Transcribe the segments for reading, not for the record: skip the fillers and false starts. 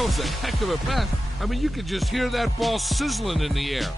That was a heck of a pass. I mean, you could just hear that ball sizzling in the air.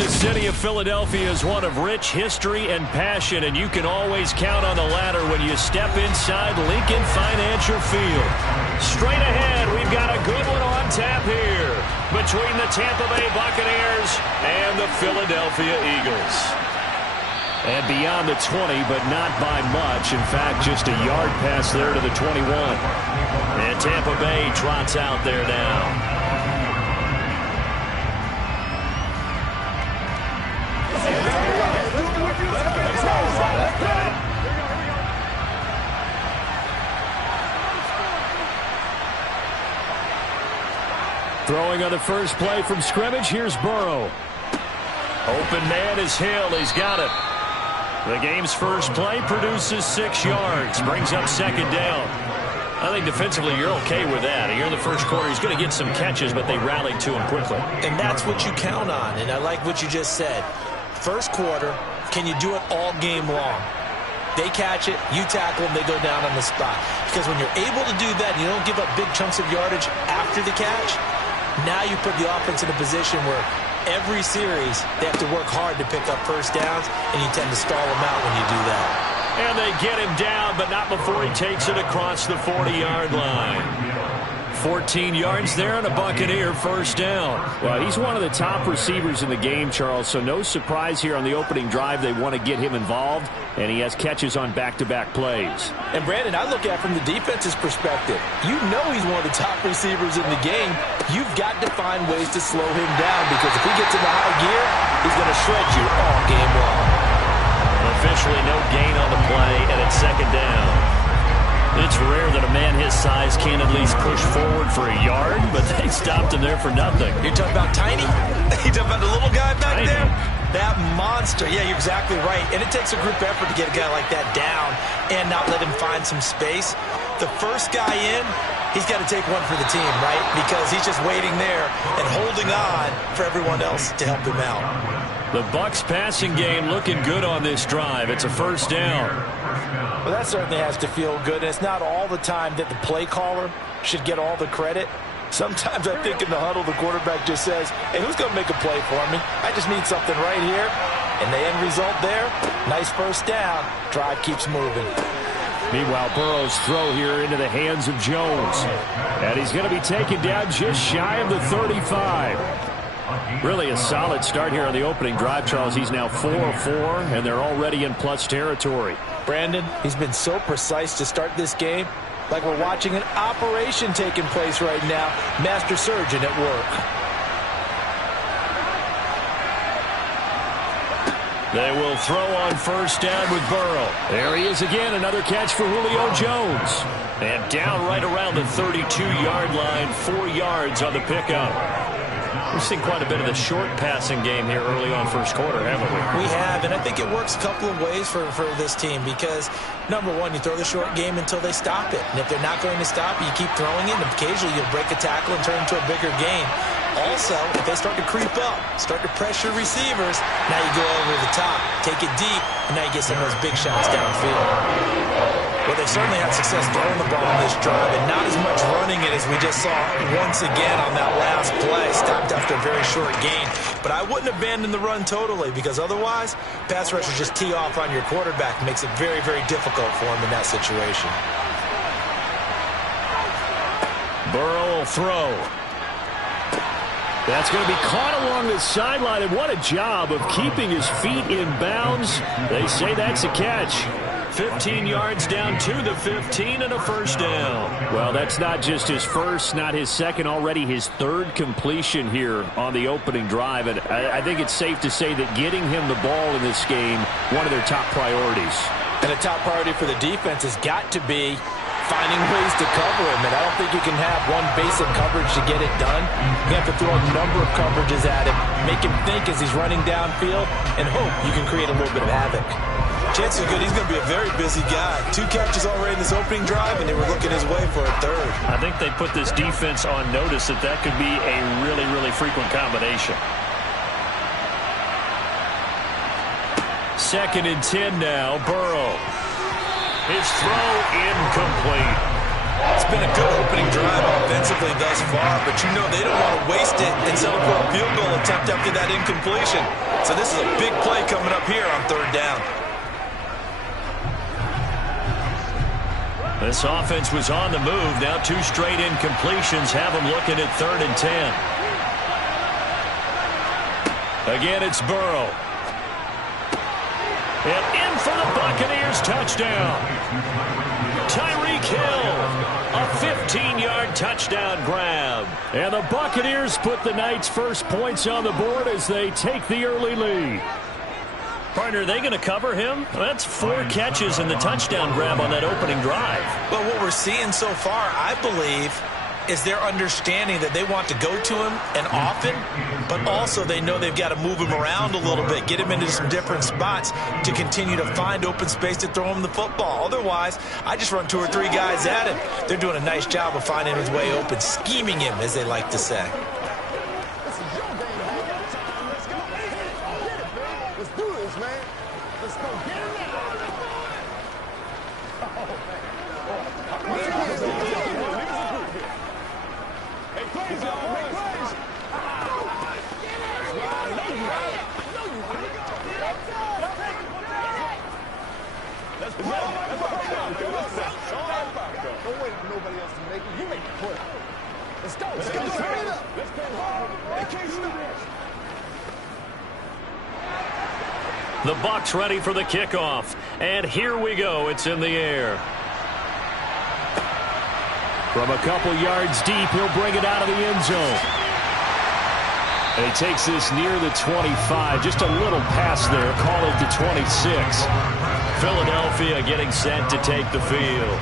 The city of Philadelphia is one of rich history and passion, and you can always count on the ladder when you step inside Lincoln Financial Field. Straight ahead, we've got a good one on tap here between the Tampa Bay Buccaneers and the Philadelphia Eagles. And beyond the 20, but not by much. In fact, just a yard pass there to the 21. And Tampa Bay trots out there now. Throwing on the first play from scrimmage, here's Burrow. Open man is Hill. He's got it. The game's first play produces 6 yards. Brings up second down. I think defensively you're okay with that. Here in the first quarter, he's going to get some catches, but they rallied to him quickly. And that's what you count on, and I like what you just said. First quarter, can you do it all game long? They catch it, you tackle them, they go down on the spot. Because when you're able to do that and you don't give up big chunks of yardage after the catch, now you put the offense in a position where every series they have to work hard to pick up first downs, and you tend to stall them out when you do that. And they get him down, but not before he takes it across the 40-yard line. 14 yards there and a Buccaneer first down. Well, he's one of the top receivers in the game, Charles, so no surprise here on the opening drive. They want to get him involved, and he has catches on back-to-back plays. And, Brandon, I look at it from the defense's perspective. You know he's one of the top receivers in the game. You've got to find ways to slow him down, because if he gets into high gear, he's going to shred you all game long. Officially no gain on the play, and it's second down. It's rare that a man his size can't at least push forward for a yard, but they stopped him there for nothing. You're talking about tiny? You're talking about the little guy back there? That monster. Yeah, you're exactly right. And it takes a group effort to get a guy like that down and not let him find some space. The first guy in, he's got to take one for the team, right? Because he's just waiting there and holding on for everyone else to help him out. The Bucs passing game looking good on this drive. It's a first down. Well, that certainly has to feel good. And it's not all the time that the play caller should get all the credit. Sometimes I think in the huddle, the quarterback just says, hey, who's going to make a play for me? I just need something right here. And the end result there, nice first down. Drive keeps moving. Meanwhile, Burrow's throw here into the hands of Jones. And he's going to be taken down just shy of the 35. Really a solid start here on the opening drive, Charles. He's now 4 of 4, and they're already in plus territory. Brandon, he's been so precise to start this game, like we're watching an operation taking place right now. Master surgeon at work. They will throw on first down with Burrow. There he is again, another catch for Julio Jones. And down right around the 32-yard line, 4 yards on the pickup. We've seen quite a bit of the short passing game here early on first quarter, haven't we? We have, and I think it works a couple of ways for this team because, number one, you throw the short game until they stop it. And if they're not going to stop it, you keep throwing it, and occasionally you'll break a tackle and turn it into a bigger gain. Also, if they start to creep up, start to pressure receivers, now you go over the top, take it deep, and now you get some of those big shots downfield. Well, they certainly had success throwing the ball on this drive, and not as much running it as we just saw once again on that last play. Stopped after a very short gain. But I wouldn't abandon the run totally, because otherwise, pass rushers just tee off on your quarterback. It makes it very, very difficult for him in that situation. Burrow will throw. That's going to be caught along the sideline, and what a job of keeping his feet in bounds. They say that's a catch. 15 yards down to the 15 and a first down. Well, that's not just his first, not his second, already his third completion here on the opening drive. And I think it's safe to say that getting him the ball in this game, one of their top priorities. And a top priority for the defense has got to be finding ways to cover him. And I don't think you can have one basic coverage to get it done. You have to throw a number of coverages at him, make him think as he's running downfield, and hope you can create a little bit of havoc. Chances are good he's going to be a very busy guy. 2 catches already in this opening drive, and they were looking his way for a third. I think they put this defense on notice that could be a really, really frequent combination. 2nd and 10 now. Burrow. His throw incomplete. It's been a good opening drive offensively thus far, but you know they don't want to waste it and settle for a field goal attempt after that incompletion. So this is a big play coming up here on third down. This offense was on the move. Now 2 straight incompletions have them looking at 3rd and 10. Again, it's Burrow. And in for the Buccaneers touchdown. Tyreek Hill, a 15-yard touchdown grab. And the Buccaneers put the Knights' first points on the board as they take the early lead. Partner, are they going to cover him? That's 4 catches and the touchdown grab on that opening drive. Well, what we're seeing so far, I believe, is their understanding that they want to go to him and often, but also they know they've got to move him around a little bit, get him into some different spots to continue to find open space to throw him the football. Otherwise, I just run 2 or 3 guys at him. They're doing a nice job of finding his way open, scheming him, as they like to say. The Bucs ready for the kickoff. And here we go. It's in the air. From a couple yards deep, he'll bring it out of the end zone. And he takes this near the 25. Just a little pass there. Call it the 26. Philadelphia getting set to take the field.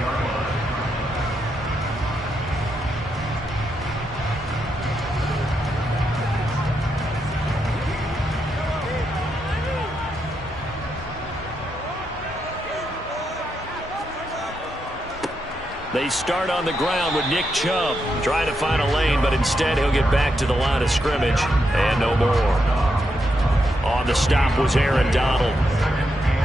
They start on the ground with Nick Chubb trying to find a lane, but instead he'll get back to the line of scrimmage and no more. On the stop was Aaron Donald.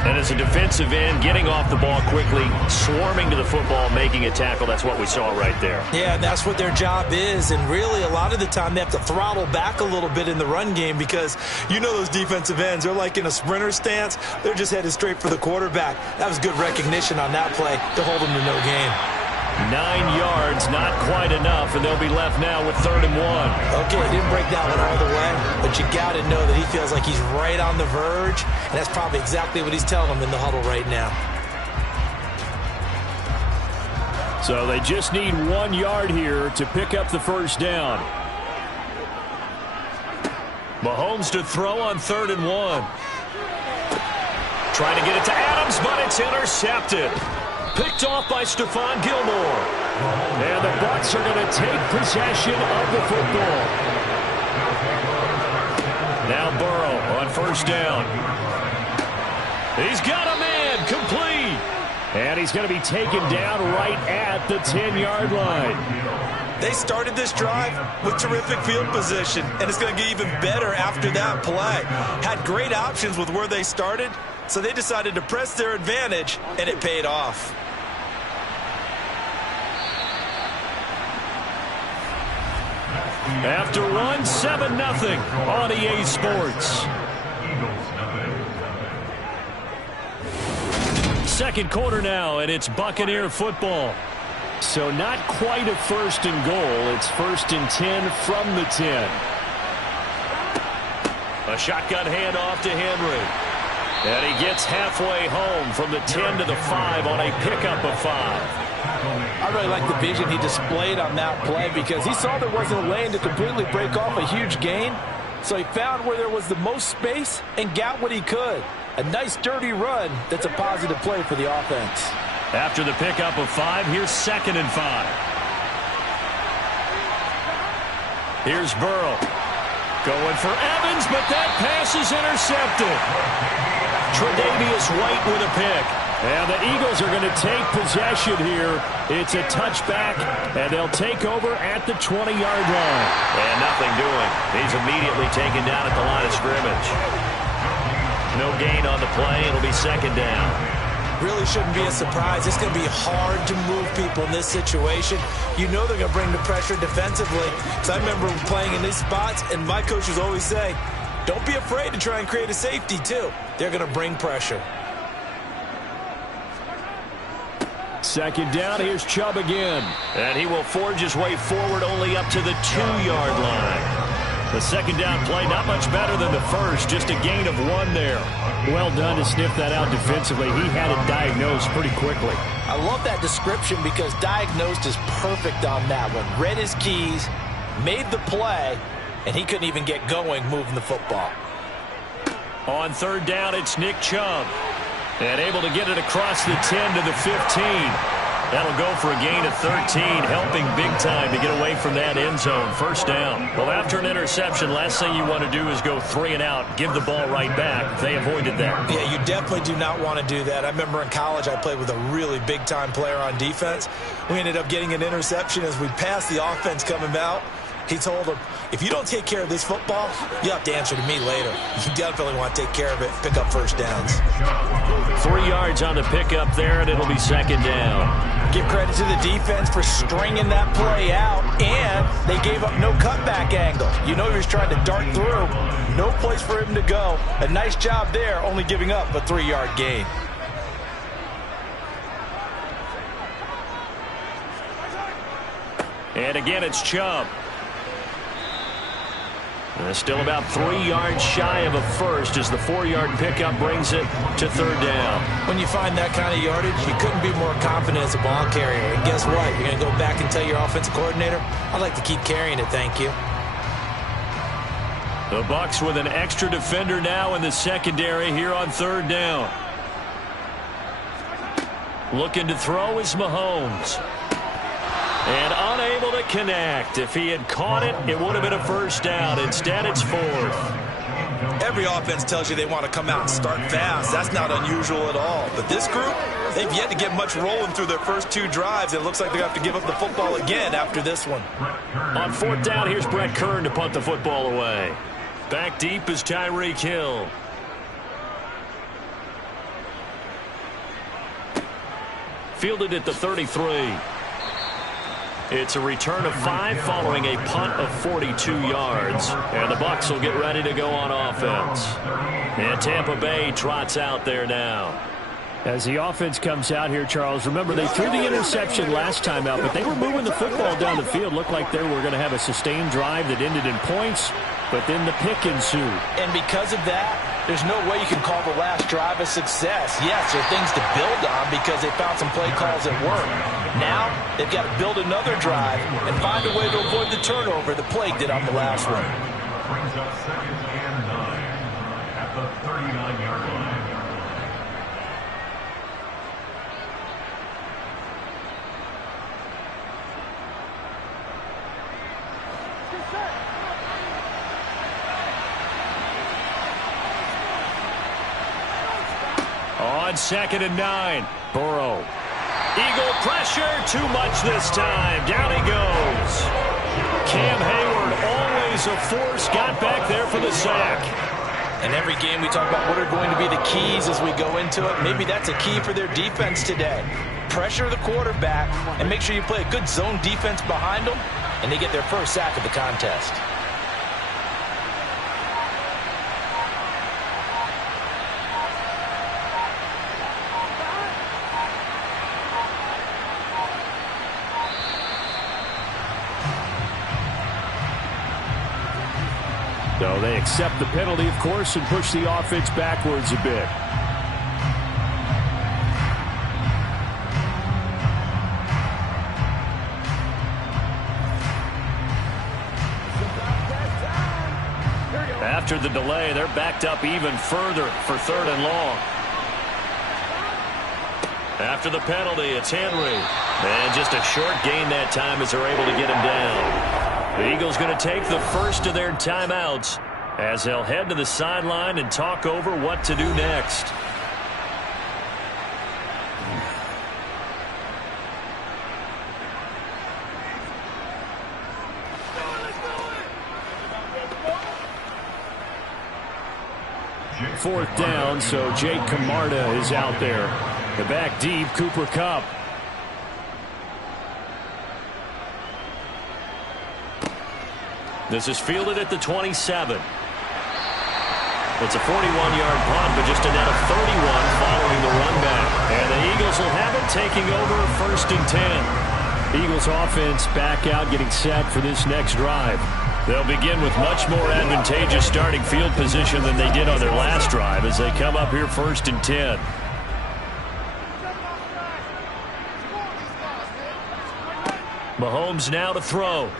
And as a defensive end, getting off the ball quickly, swarming to the football, making a tackle, that's what we saw right there. Yeah, and that's what their job is. And really, a lot of the time, they have to throttle back a little bit in the run game because you know those defensive ends, they're like in a sprinter stance. They're just headed straight for the quarterback. That was good recognition on that play to hold them to no gain. 9 yards, not quite enough, and they'll be left now with 3rd and 1. Okay, didn't break that one all the way, but you got to know that he feels like he's right on the verge, and that's probably exactly what he's telling them in the huddle right now. So they just need 1 yard here to pick up the first down. Mahomes to throw on 3rd and 1. Trying to get it to Adams, but it's intercepted. Picked off by Stephon Gilmore. And the Bucs are going to take possession of the football. Now Burrow on 1st down. He's got a man, complete. And he's going to be taken down right at the 10-yard line. They started this drive with terrific field position, and it's going to get even better after that play. Had great options with where they started, so they decided to press their advantage, and it paid off. After one, 7-0 on EA Sports. Second quarter now, and it's Buccaneer football. So not quite a 1st and goal. It's 1st and 10 from the 10. A shotgun handoff to Henry. And he gets halfway home from the 10 to the 5 on a pickup of 5. I really like the vision he displayed on that play because he saw there wasn't a lane to completely break off a huge gain. So he found where there was the most space and got what he could. A nice dirty run that's a positive play for the offense. After the pickup of 5, here's 2nd and 5. Here's Burrow. Going for Evans, but that pass is intercepted. Tre'Davious White with a pick. And the Eagles are going to take possession here. It's a touchback, and they'll take over at the 20-yard line. And nothing doing. He's immediately taken down at the line of scrimmage. No gain on the play. It'll be 2nd down. really shouldn't be a surprise. It's going to be hard to move people in this situation. You know they're going to bring the pressure defensively. So I remember playing in these spots, and my coaches always say, don't be afraid to try and create a safety, too. They're going to bring pressure. Second down, here's Chubb again. And he will forge his way forward only up to the 2-yard line. The second down play, not much better than the first, just a gain of 1 there. Well done to sniff that out defensively. He had it diagnosed pretty quickly. I love that description because diagnosed is perfect on that one. Read his keys, made the play, and he couldn't even get going moving the football. On third down, it's Nick Chubb. And able to get it across the 10 to the 15. That'll go for a gain of 13, helping big time to get away from that end zone. First down. Well, after an interception, last thing you want to do is go 3 and out, give the ball right back. They avoided that. Yeah, you definitely do not want to do that. I remember in college I played with a really big-time player on defense. We ended up getting an interception as we passed the offense coming out. He told him, if you don't take care of this football, you have to answer to me later. You definitely want to take care of it, pick up first downs. 3 yards on the pickup there, and it'll be second down. Give credit to the defense for stringing that play out, and they gave up no cutback angle. You know he was trying to dart through. No place for him to go. A nice job there, only giving up a 3-yard gain. And again, it's Chubb. Still about 3 yards shy of a first as the 4-yard pickup brings it to third down. When you find that kind of yardage, you couldn't be more confident as a ball carrier. And guess what? You're going to go back and tell your offensive coordinator, I'd like to keep carrying it, thank you. The Bucs with an extra defender now in the secondary here on third down. Looking to throw is Mahomes. And unable to connect. If he had caught it, it would have been a first down. Instead, it's 4th. Every offense tells you they want to come out and start fast. That's not unusual at all. But this group, they've yet to get much rolling through their first 2 drives. It looks like they're going to have to give up the football again after this one. On 4th down, here's Brett Kern to punt the football away. Back deep is Tyreek Hill. Fielded at the 33. It's a return of 5 following a punt of 42 yards. And the Bucs will get ready to go on offense. And Tampa Bay trots out there now. As the offense comes out here, Charles, remember they threw the interception last time out, but they were moving the football down the field. Looked like they were going to have a sustained drive that ended in points, but then the pick ensued. And because of that, there's no way you can call the last drive a success. Yes, there are things to build on because they found some play calls that work. Now, they've got to build another drive and find a way to avoid the turnover the plague did on the last one. Brings up second and 9 at the 39-yard line. On 2nd and 9, Burrow. Eagle pressure, too much this time. Down he goes. Cam Hayward, always a force, got back there for the sack. And every game we talk about what are going to be the keys as we go into it. Maybe that's a key for their defense today. Pressure the quarterback and make sure you play a good zone defense behind them, and they get their first sack of the contest. So they accept the penalty, of course, and push the offense backwards a bit. After the delay, they're backed up even further for 3rd and long. After the penalty, it's Henry. And just a short gain that time as they're able to get him down. The Eagles going to take the first of their timeouts as they'll head to the sideline and talk over what to do next. Fourth down, so Jake Camarda is out there. The back deep, Cooper Kupp. This is fielded at the 27. It's a 41-yard punt, but just a net of 31 following the run back. And the Eagles will have it, taking over 1st and 10. Eagles offense back out, getting set for this next drive. They'll begin with much more advantageous starting field position than they did on their last drive as they come up here 1st and 10. Mahomes now to throw.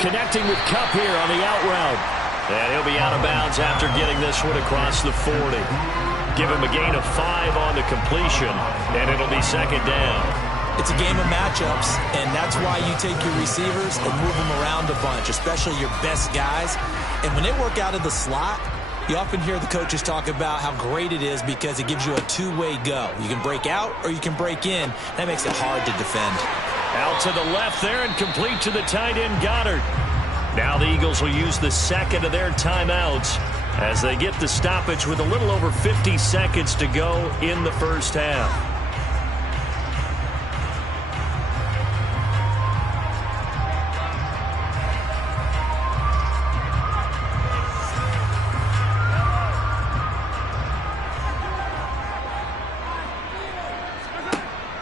Connecting with Kupp here on the out route. And he'll be out of bounds after getting this one across the 40. Give him a gain of 5 on the completion, and it'll be 2nd down. It's a game of matchups, and that's why you take your receivers and move them around a bunch, especially your best guys. And when they work out of the slot, you often hear the coaches talk about how great it is because it gives you a two-way go. You can break out or you can break in. That makes it hard to defend. Out to the left there and complete to the tight end Goddard. Now the Eagles will use the 2nd of their timeouts as they get the stoppage with a little over 50 seconds to go in the first half.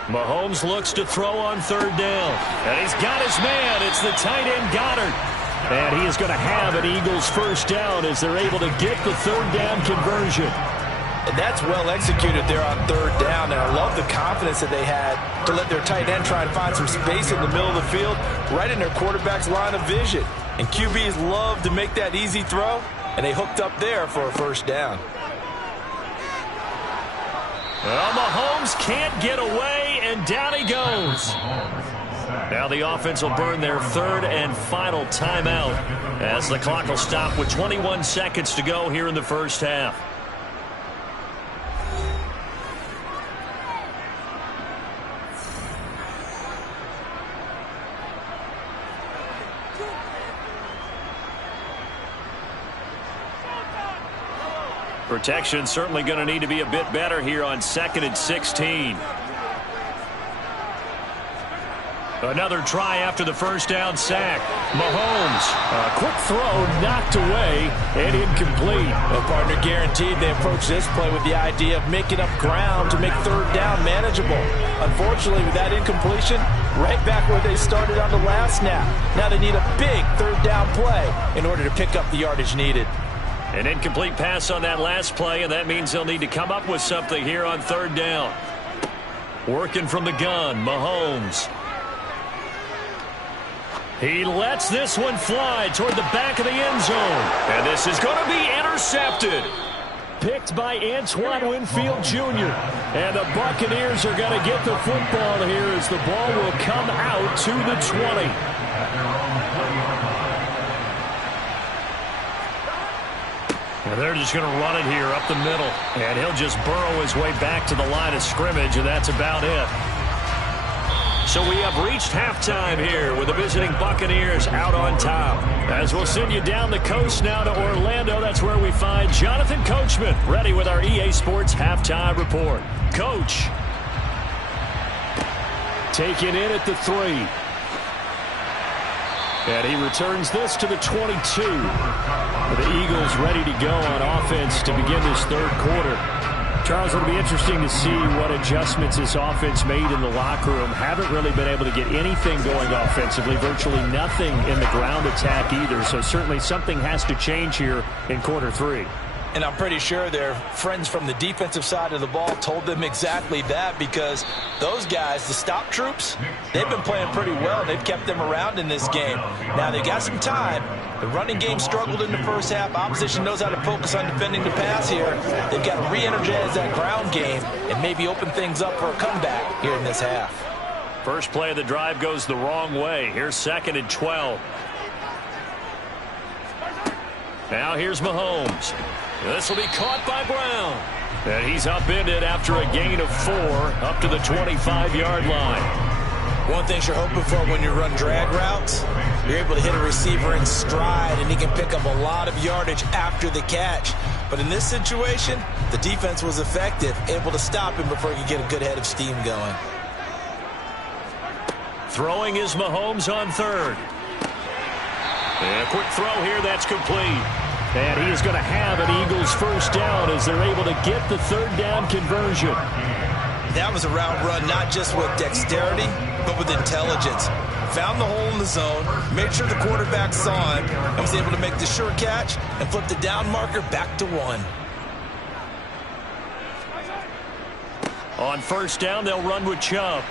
Mahomes looks to throw on 3rd down. And he's got his man. It's the tight end Goddard. And he is going to have an Eagles 1st down as they're able to get the 3rd down conversion. And that's well executed there on 3rd down. And I love the confidence that they had to let their tight end try and find some space in the middle of the field, right in their quarterback's line of vision. And QBs love to make that easy throw, and they hooked up there for a 1st down. Well, Mahomes can't get away, and down he goes. Now the offense will burn their 3rd and final timeout as the clock will stop with 21 seconds to go here in the first half. Protection certainly going to need to be a bit better here on 2nd and 16. Another try after the 1st down sack. Mahomes, a quick throw knocked away and incomplete. Well, partner, guaranteed they approach this play with the idea of making up ground to make 3rd down manageable. Unfortunately, with that incompletion, right back where they started on the last snap. Now they need a big 3rd down play in order to pick up the yardage needed. An incomplete pass on that last play, and that means they'll need to come up with something here on 3rd down. Working from the gun, Mahomes. He lets this one fly toward the back of the end zone. And this is going to be intercepted. Picked by Antoine Winfield Jr. And the Buccaneers are going to get the football here as the ball will come out to the 20. And they're just going to run it here up the middle. And he'll just burrow his way back to the line of scrimmage, and that's about it. So we have reached halftime here with the visiting Buccaneers out on top. As we'll send you down the coast now to Orlando, that's where we find Jonathan Coachman ready with our EA Sports Halftime Report. Coach. Taken in at the 3. And he returns this to the 22. The Eagles ready to go on offense to begin this 3rd quarter. Charles, it'll be interesting to see what adjustments this offense made in the locker room. Haven't really been able to get anything going offensively, virtually nothing in the ground attack either. So certainly something has to change here in quarter 3. And I'm pretty sure their friends from the defensive side of the ball told them exactly that, because those guys, the stop troops, they've been playing pretty well. They've kept them around in this game. Now they've got some time. The running game struggled in the first half. Opposition knows how to focus on defending the pass here. They've got to re-energize that ground game and maybe open things up for a comeback here in this half. First play of the drive goes the wrong way. Here's 2nd and 12. Now here's Mahomes. This will be caught by Brown. And he's upended after a gain of 4 up to the 25-yard line. One thing you're hoping for when you run drag routes You're able to hit a receiver in stride, and he can pick up a lot of yardage after the catch. But in this situation, the defense was effective, able to stop him before he could get a good head of steam going. Throwing is Mahomes on third. And a quick throw here, that's complete. And he is going to have an Eagles first down as they're able to get the third down conversion. That was a route run not just with dexterity, but with intelligence. Found the hole in the zone, made sure the quarterback saw him, and was able to make the sure catch and flip the down marker back to 1. On first down, they'll run with Chubb.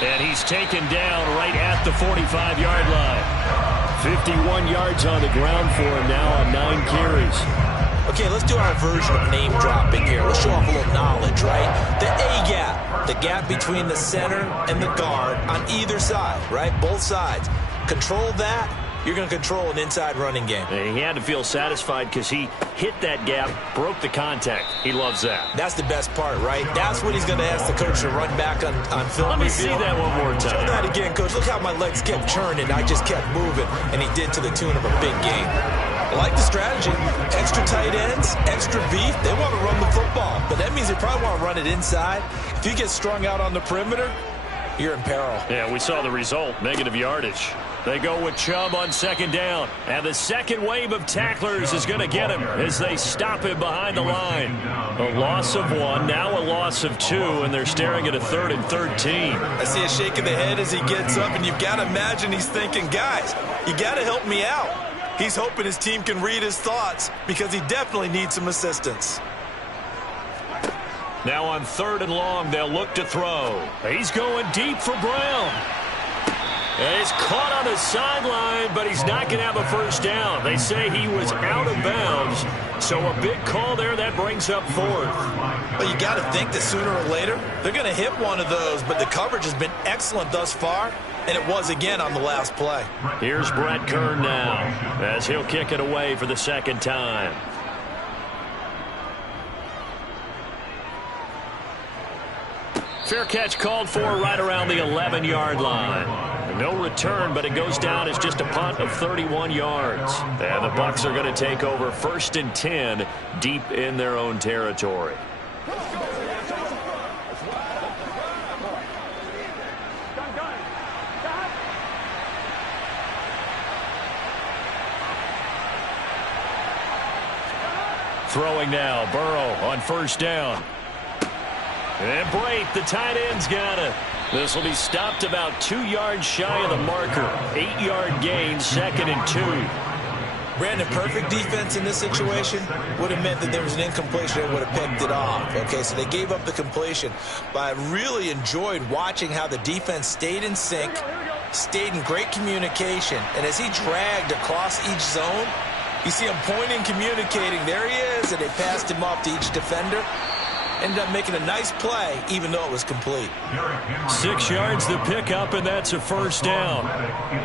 And he's taken down right at the 45-yard line. 51 yards on the ground for him now on 9 carries. Okay, let's do our version of name dropping here. Let's show off a little knowledge, right? The A-gap, the gap between the center and the guard on either side, right? Both sides. Control that, you're going to control an inside running game. And he had to feel satisfied because he hit that gap, broke the contact. He loves that. That's the best part, right? That's what he's going to ask the coach to run back on film. Let me see that one more time. Show that again, coach. Look how my legs kept churning. I just kept moving, and he did to the tune of a big game. I like the strategy. Extra tight ends, extra beef. They want to run the football, but that means they probably want to run it inside. If you get strung out on the perimeter, you're in peril. Yeah, we saw the result, negative yardage. They go with Chubb on second down. And the second wave of tacklers is going to get him as they stop him behind the line. A loss of 1, now a loss of 2, and they're staring at a 3rd and 13. I see a shake of the head as he gets up, and you've got to imagine he's thinking, guys, you got to help me out. He's hoping his team can read his thoughts because he definitely needs some assistance. Now on 3rd and long, they'll look to throw. He's going deep for Brown. And he's caught on the sideline, but he's not going to have a first down. They say he was out of bounds. So a big call there that brings up 4th. But you got to think that sooner or later, they're going to hit one of those. But the coverage has been excellent thus far, and it was again on the last play. Here's Brett Kern now as he'll kick it away for the second time. Fair catch called for right around the 11-yard line. No return, but it goes down as just a punt of 31 yards. And the Bucs are going to take over 1st and 10 deep in their own territory. Throwing now, Burrow on first down. And Brate, the tight end's got it. This will be stopped about 2 yards shy of the marker. 8-yard gain, 2nd and 2. Brandon, perfect defense in this situation would have meant that there was an incompletion and would have picked it off. Okay, so they gave up the completion. But I really enjoyed watching how the defense stayed in sync, stayed in great communication. And as he dragged across each zone, you see him pointing, communicating. There he is, and they passed him off to each defender. Ended up making a nice play, even though it was complete. 6 yards the pickup, and that's a first down.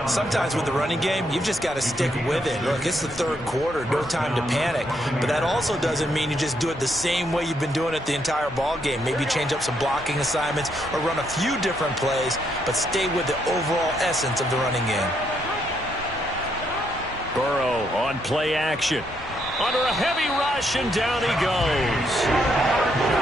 Sometimes with the running game, you've just got to stick with it. Look, it's the 3rd quarter, no time to panic. But that also doesn't mean you just do it the same way you've been doing it the entire ball game. Maybe change up some blocking assignments or run a few different plays, but stay with the overall essence of the running game. Burrow on play action. Under a heavy rush, and down he goes.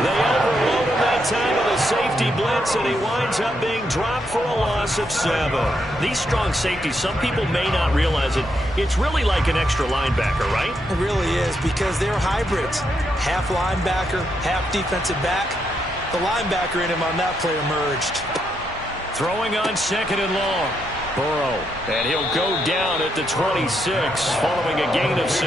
They overload him that time with a safety blitz, and he winds up being dropped for a loss of 7. These strong safeties, some people may not realize it. It's really like an extra linebacker, right? It really is, because they're hybrids. Half linebacker, half defensive back. The linebacker in him on that play emerged. Throwing on 2nd and long. Burrow, and he'll go down at the 26 following a gain of 6.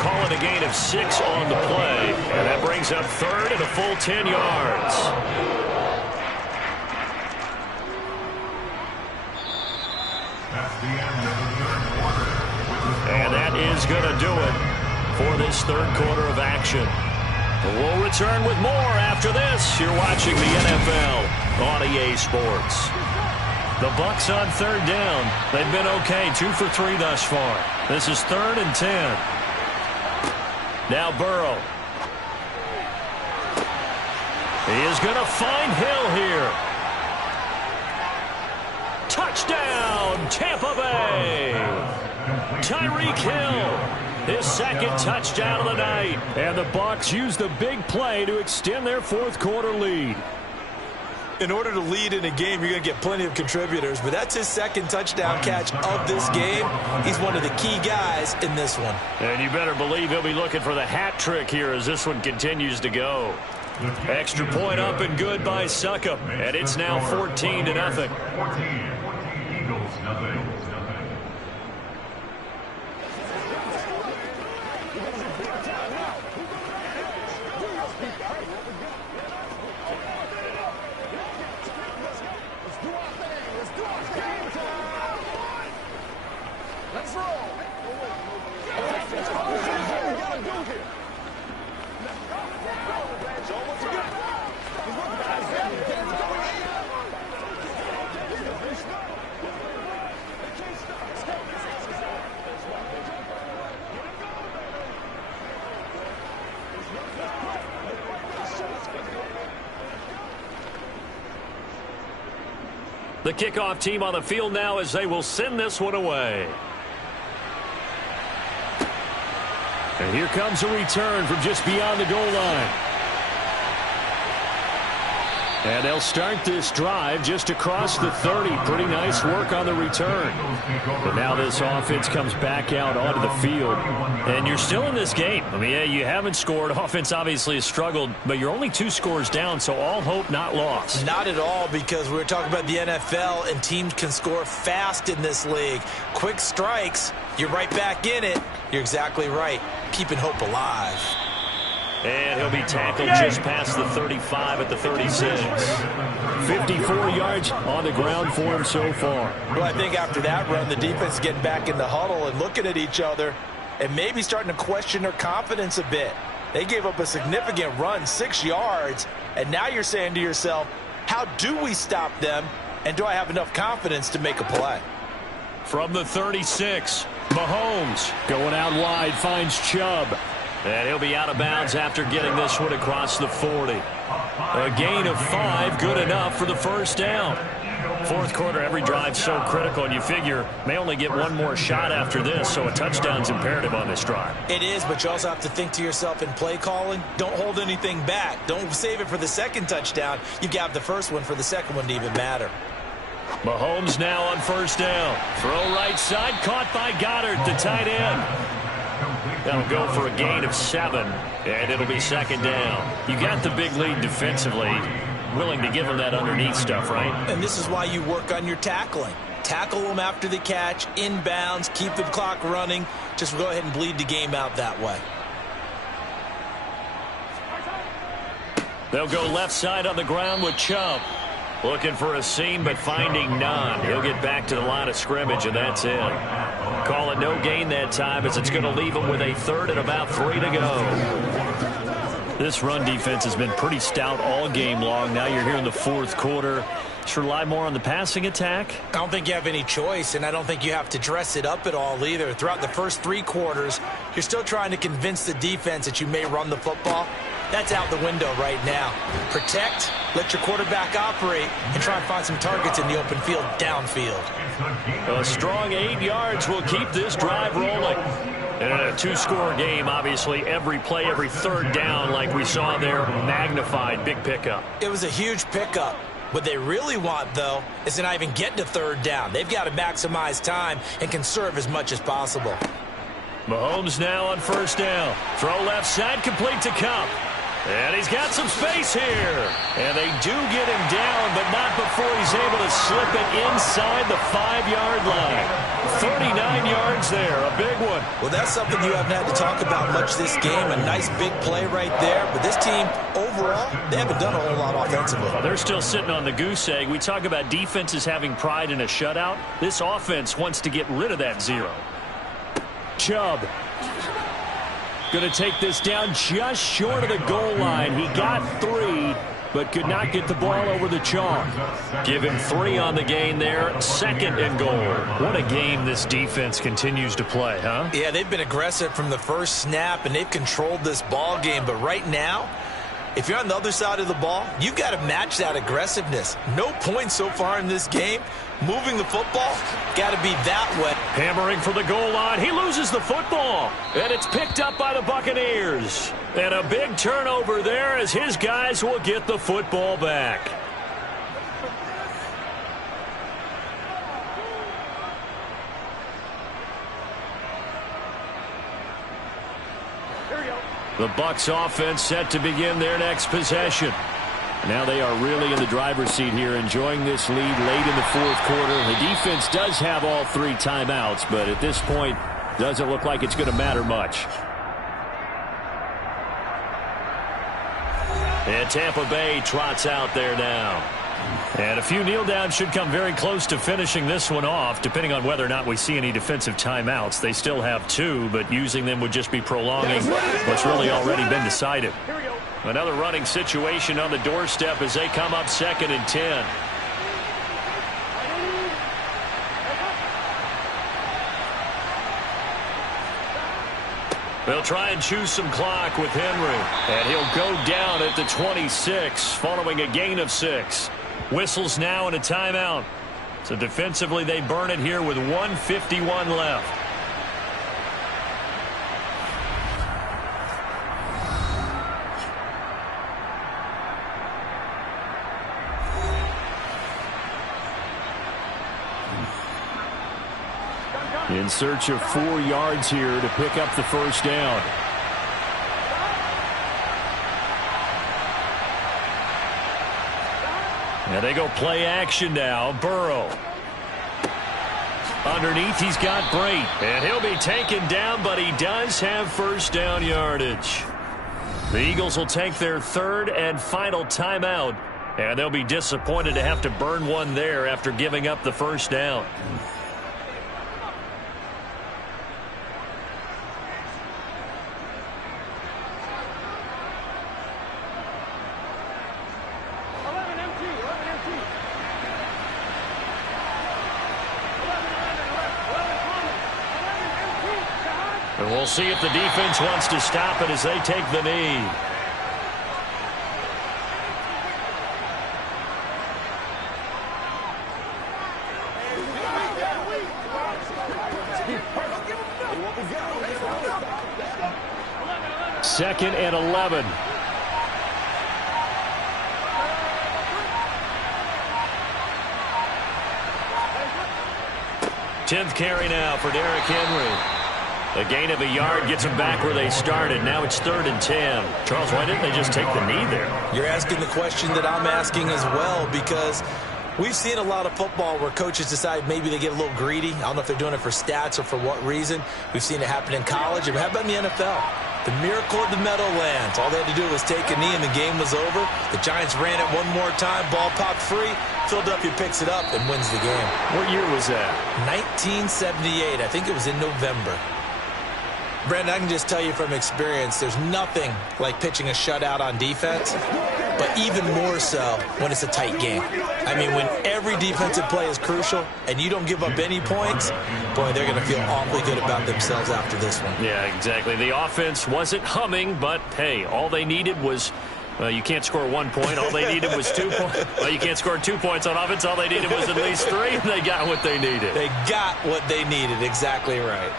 Call it a gain of 6 on the play, and that brings up 3rd and a full 10 yards. And that is going to do it for this 3rd quarter of action. We'll return with more after this. You're watching the NFL on EA Sports. The Bucs on 3rd down. They've been okay, 2 for 3 thus far. This is 3rd and 10. Now Burrow. He is going to find Hill here. Touchdown, Tampa Bay! Tyreek Hill, his second touchdown of the night. And the Bucs use the big play to extend their fourth quarter lead. In order to lead in a game, you're going to get plenty of contributors, but that's his second touchdown catch of this game. He's one of the key guys in this one. And you better believe he'll be looking for the hat trick here as this one continues to go. Extra point up and good by Succop, and it's now 14-0. 14, Eagles nothing. The kickoff team on the field now as they will send this one away. And here comes a return from just beyond the goal line. And they'll start this drive just across the 30. Pretty nice work on the return. But now this offense comes back out onto the field. And you're still in this game. I mean, yeah, you haven't scored. Offense obviously has struggled, but you're only 2 scores down, so all hope not lost. Not at all, because we were talking about the NFL, and teams can score fast in this league. Quick strikes, you're right back in it. You're exactly right. Keeping hope alive. And he'll be tackled just past the 35 at the 36. 54 yards on the ground for him so far. Well, I think after that run, the defense is getting back in the huddle and looking at each other and maybe starting to question their confidence a bit. They gave up a significant run, 6 yards, and now you're saying to yourself, how do we stop them, and do I have enough confidence to make a play? From the 36, Mahomes going out wide, finds Chubb. And he'll be out of bounds after getting this one across the 40. A gain of 5, good enough for the first down. Fourth quarter, every drive so critical, and you figure may only get one more shot after this, so a touchdown's imperative on this drive. It is, but you also have to think to yourself in play calling, don't hold anything back. Don't save it for the second touchdown. You've got the first one for the second one to even matter. Mahomes now on first down. Throw right side, caught by Goddard, the tight end. That'll go for a gain of 7, and it'll be second down. You got the big lead defensively. Willing to give them that underneath stuff, right? And this is why you work on your tackling. Tackle them after the catch, inbounds, keep the clock running. Just go ahead and bleed the game out that way. They'll go left side on the ground with Chubb. Looking for a seam, but finding none. He'll get back to the line of scrimmage, and that's it. Call it no gain that time, as it's going to leave him with a third and about 3 to go. This run defense has been pretty stout all game long. Now you're here in the fourth quarter. Should rely more on the passing attack? I don't think you have any choice, and I don't think you have to dress it up at all either. Throughout the first 3 quarters, you're still trying to convince the defense that you may run the football. That's out the window right now. Protect, let your quarterback operate, and try and find some targets in the open field downfield. A strong 8 yards will keep this drive rolling. In a 2-score game, obviously, every play, every third down, like we saw there, magnified, big pickup. It was a huge pickup. What they really want, though, is to not even get to third down. They've got to maximize time and conserve as much as possible. Mahomes now on first down. Throw left side, complete to Kupp. And he's got some space here. And they do get him down, but not before he's able to slip it inside the 5-yard line. 39 yards there, a big one. Well, that's something you haven't had to talk about much this game. A nice big play right there. But this team, overall, they haven't done a whole lot offensively. Well, they're still sitting on the goose egg. We talk about defenses having pride in a shutout. This offense wants to get rid of that 0. Chubb going to take this down just short of the goal line. He got 3, but could not get the ball over the chalk. Give him 3 on the gain there. 2nd and goal. What a game this defense continues to play, huh? Yeah, they've been aggressive from the first snap, and they've controlled this ball game. But right now, if you're on the other side of the ball, you've got to match that aggressiveness. No points so far in this game, moving the football, got to be that way. Hammering for the goal line. He loses the football. And it's picked up by the Buccaneers. And a big turnover there as his guys will get the football back. The Bucs offense set to begin their next possession. Now they are really in the driver's seat here, enjoying this lead late in the fourth quarter. The defense does have all 3 timeouts, but at this point, doesn't look like it's going to matter much. And Tampa Bay trots out there now. And a few kneel downs should come very close to finishing this one off, depending on whether or not we see any defensive timeouts. They still have 2, but using them would just be prolonging what's really already been decided. Another running situation on the doorstep as they come up 2nd and 10. They'll try and choose some clock with Henry. And he'll go down at the 26 following a gain of 6. Whistles now and a timeout. So defensively they burn it here with 1:51 left. In search of 4 yards here to pick up the first down. And they go play action now. Burrow. Underneath, he's got Brate. And he'll be taken down, but he does have first down yardage. The Eagles will take their 3rd and final timeout. And they'll be disappointed to have to burn one there after giving up the first down. And we'll see if the defense wants to stop it as they take the knee. Second and 11. Tenth carry now for Derrick Henry. A gain of a yard gets them back where they started. Now it's 3rd and 10. Charles, why didn't they just take the knee there? You're asking the question that I'm asking as well, because we've seen a lot of football where coaches decide maybe they get a little greedy. I don't know if they're doing it for stats or for what reason. We've seen it happen in college. And how about in the NFL? The miracle of the Meadowlands. All they had to do was take a knee and the game was over. The Giants ran it one more time. Ball popped free. Philadelphia picks it up and wins the game. What year was that? 1978. I think it was in November. Brandon, I can just tell you from experience, there's nothing like pitching a shutout on defense, but even more so when it's a tight game. I mean, when every defensive play is crucial and you don't give up any points, boy, they're going to feel awfully good about themselves after this one. Yeah, exactly. The offense wasn't humming, but, hey, all they needed was you can't score 1 point. All they needed was 2 points. Well, you can't score 2 points on offense. All they needed was at least 3, and they got what they needed. They got what they needed. Exactly right.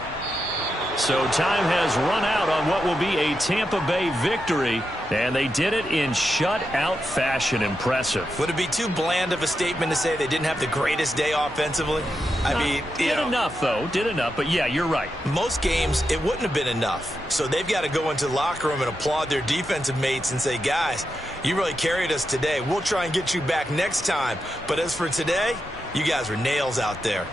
So time has run out on what will be a Tampa Bay victory, and they did it in shutout fashion. Impressive. Would it be too bland of a statement to say they didn't have the greatest day offensively? I mean, did enough, though. Did enough, but yeah, you're right. Most games, it wouldn't have been enough. So they've got to go into the locker room and applaud their defensive mates and say, guys, you really carried us today. We'll try and get you back next time. But as for today, you guys were nails out there.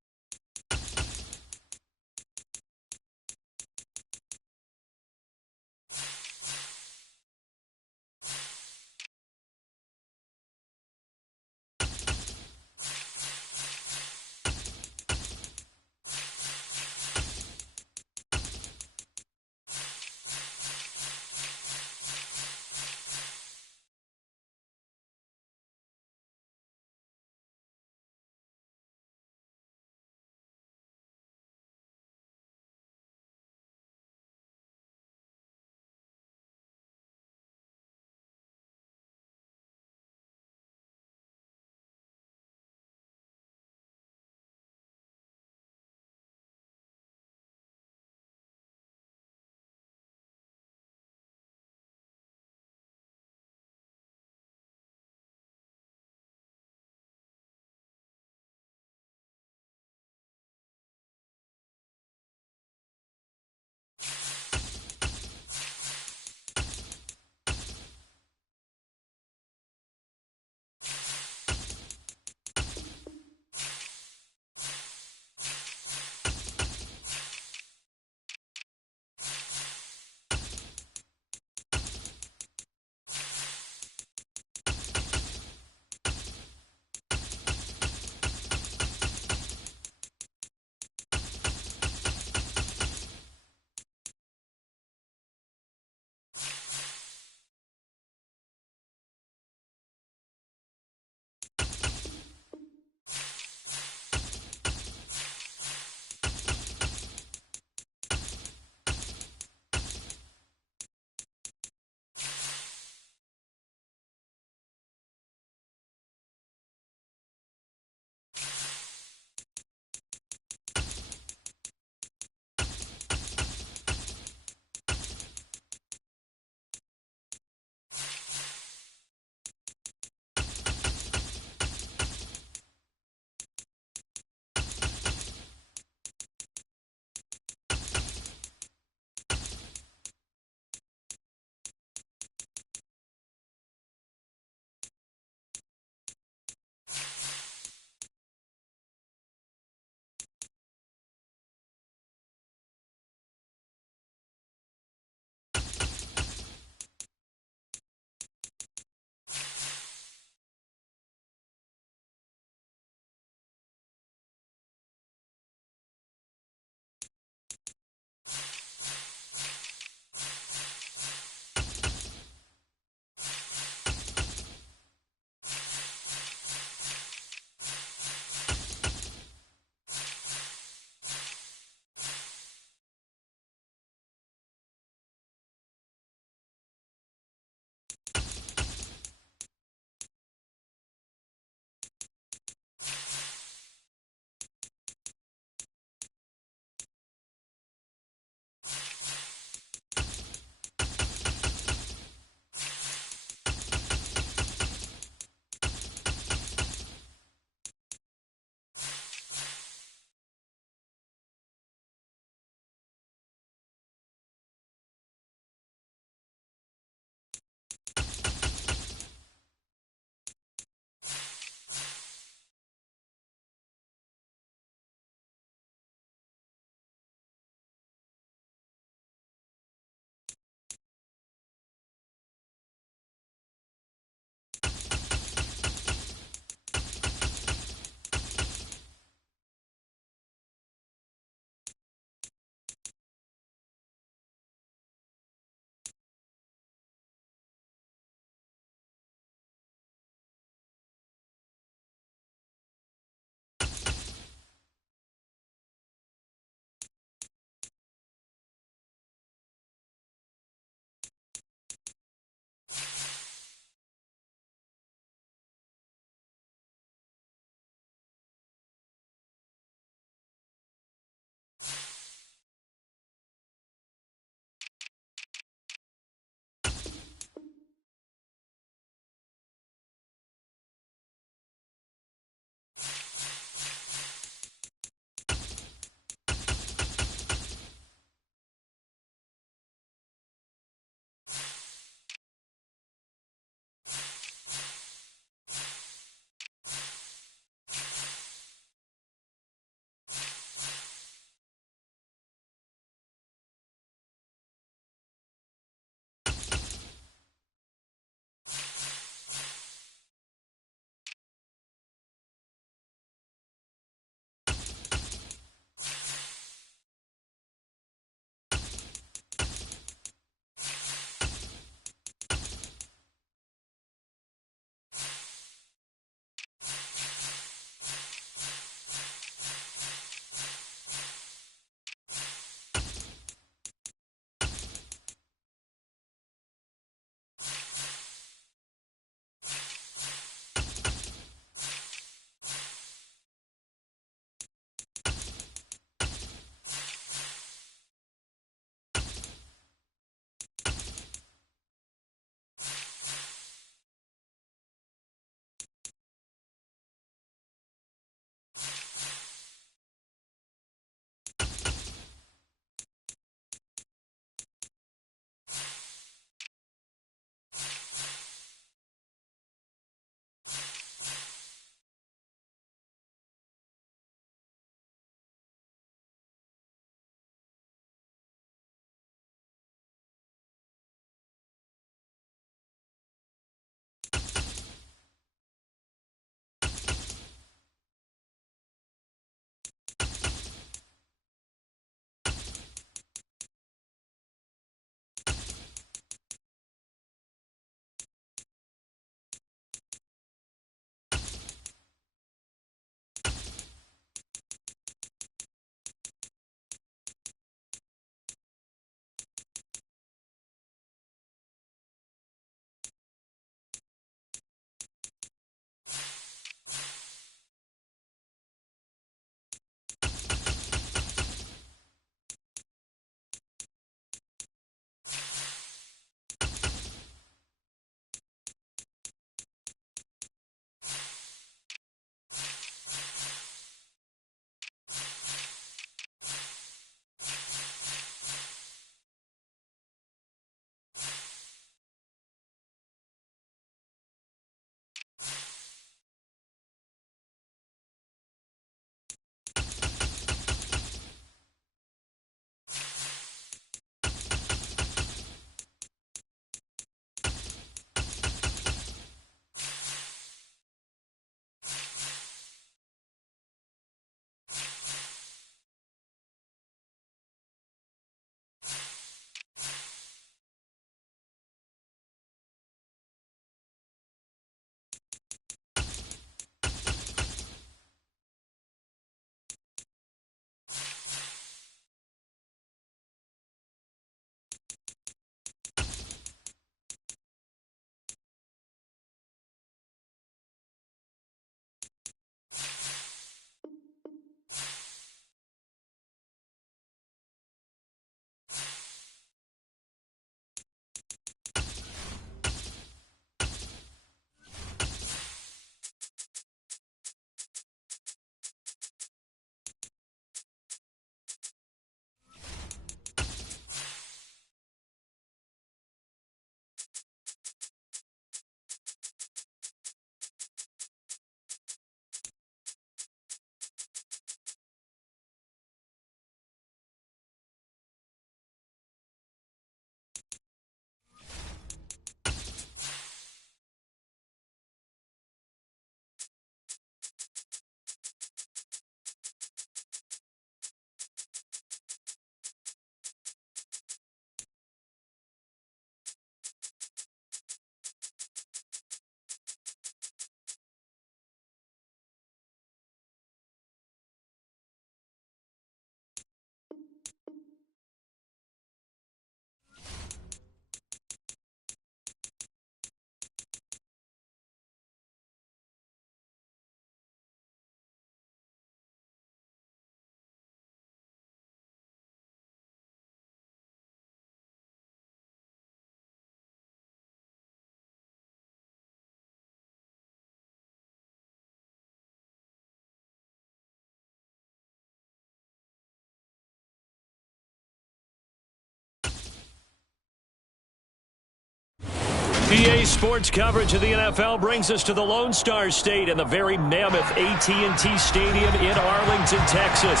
EA Sports coverage of the NFL brings us to the Lone Star State and the very mammoth AT&T Stadium in Arlington, Texas.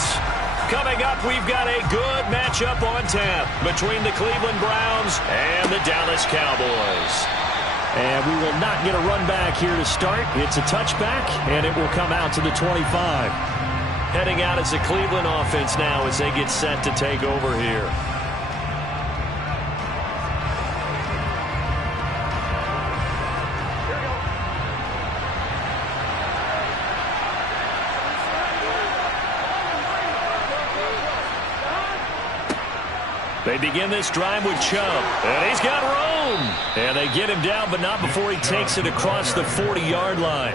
Coming up, we've got a good matchup on tap between the Cleveland Browns and the Dallas Cowboys. And we will not get a run back here to start. It's a touchback, and it will come out to the 25. Heading out as the Cleveland offense now as they get set to take over here. They begin this drive with Chubb, and he's got room. And they get him down, but not before he takes it across the 40-yard line.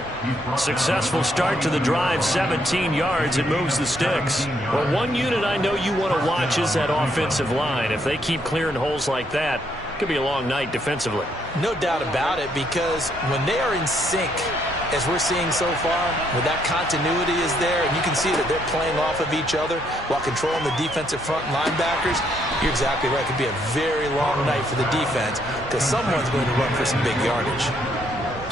Successful start to the drive, 17 yards, and moves the sticks. Well, one unit I know you want to watch is that offensive line. If they keep clearing holes like that, it could be a long night defensively. No doubt about it, because when they are in sync, as we're seeing so far, when that continuity is there, and you can see that they're playing off of each other while controlling the defensive front linebackers, you're exactly right. It could be a very long night for the defense because someone's going to run for some big yardage.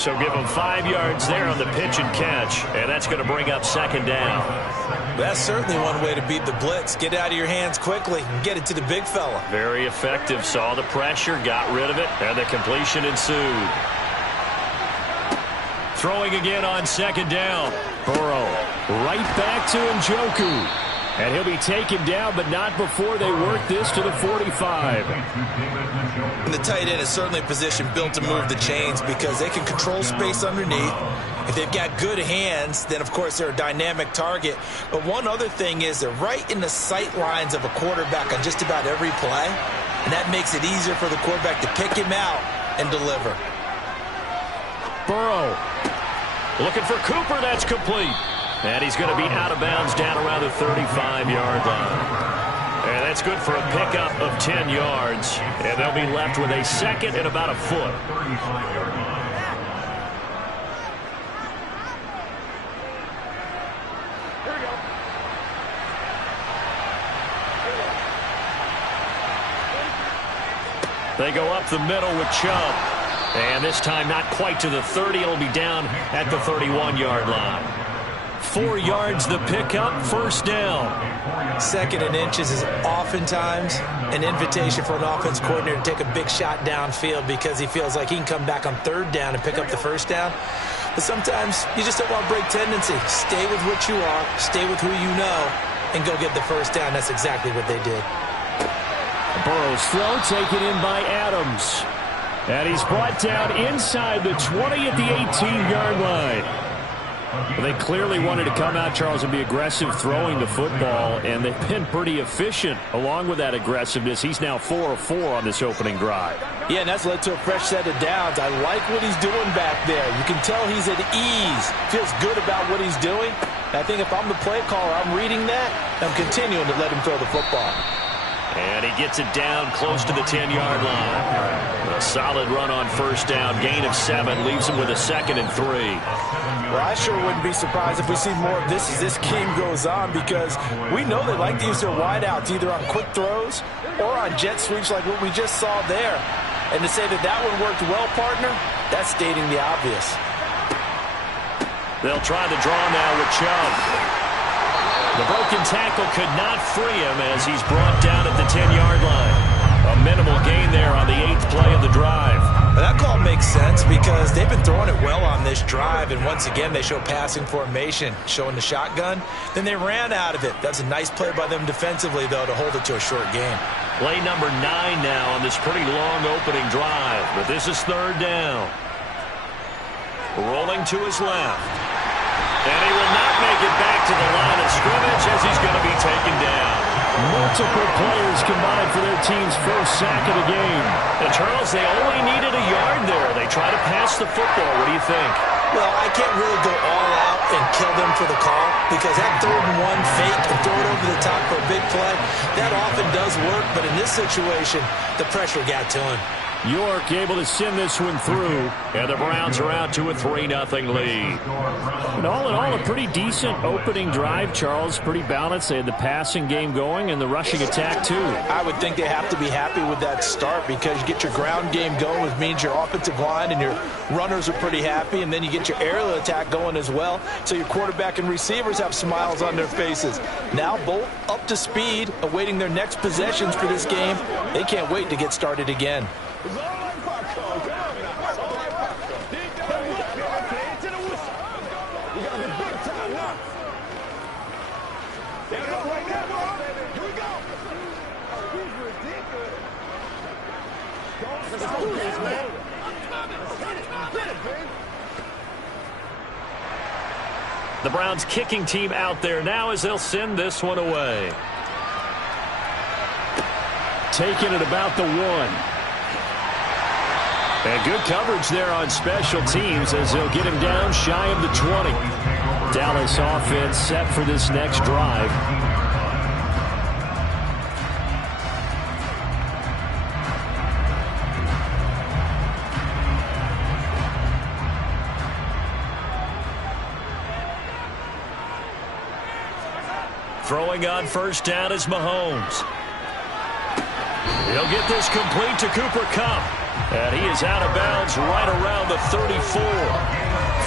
So give them 5 yards there on the pitch and catch, and that's going to bring up second down. That's certainly one way to beat the blitz. Get it out of your hands quickly and get it to the big fella. Very effective. Saw the pressure, got rid of it, and the completion ensued. Throwing again on second down. Burrow right back to Njoku. And he'll be taken down, but not before they work this to the 45. And the tight end is certainly a position built to move the chains because they can control space underneath. If they've got good hands, then, of course, they're a dynamic target. But one other thing is they're right in the sight lines of a quarterback on just about every play. And that makes it easier for the quarterback to pick him out and deliver. Burrow looking for Cooper. That's complete. And he's going to be out of bounds down around the 35-yard line. And that's good for a pickup of 10 yards. And they'll be left with a second and about a foot. They go up the middle with Chubb. And this time not quite to the 30. It'll be down at the 31-yard line. 4 yards the pickup, first down. Second and inches is oftentimes an invitation for an offense coordinator to take a big shot downfield because he feels like he can come back on third down and pick up the first down. But sometimes you just don't want to break tendency. Stay with what you are, stay with who you know, and go get the first down. That's exactly what they did. Burrow's throw taken in by Adams. And he's brought down inside the 20 at the 18-yard line. Well, they clearly wanted to come out, Charles, and be aggressive throwing the football, and they've been pretty efficient along with that aggressiveness. He's now 4 of 4 on this opening drive. Yeah, and that's led to a fresh set of downs. I like what he's doing back there. You can tell he's at ease, feels good about what he's doing. And I think if I'm the play caller, I'm reading that, I'm continuing to let him throw the football. And he gets it down close to the 10-yard line. A solid run on first down. Gain of 7 leaves him with a 2nd and 3. Well, I sure wouldn't be surprised if we see more of this as this game goes on because we know they like to use their wideouts either on quick throws or on jet sweeps like what we just saw there. And to say that that one worked well, partner, that's stating the obvious. They'll try the draw now with Chubb. The broken tackle could not free him as he's brought down at the 10-yard line. A minimal gain there on the 8th play of the drive. But that call makes sense because they've been throwing it well on this drive, and once again they show passing formation, showing the shotgun. Then they ran out of it. That's a nice play by them defensively, though, to hold it to a short game. Play number 9 now on this pretty long opening drive, but this is third down. Rolling to his left. And he will not make it back to the line of scrimmage as he's going to be taken down. Multiple players combined for their team's first sack of the game. And Charles, they only needed a yard there. They try to pass the football. What do you think? Well, I can't really go all out and kill them for the call because that 3rd and 1 fake and throw it over the top for a big play, that often does work. But in this situation, the pressure got to him. York able to send this one through, and the Browns are out to a 3-0 lead. And all in all, a pretty decent opening drive, Charles. Pretty balanced. They had the passing game going and the rushing attack, too. I would think they have to be happy with that start because you get your ground game going, which means your offensive line and your runners are pretty happy, and then you get your aerial attack going as well, so your quarterback and receivers have smiles on their faces. Now both up to speed, awaiting their next possessions for this game. They can't wait to get started again. The Browns kicking team out there now as they'll send this one away. Taking it about the 1. And good coverage there on special teams as they'll get him down shy of the 20. Dallas offense set for this next drive. Throwing on first down is Mahomes. He'll get this complete to Cooper Kupp. And he is out of bounds right around the 34.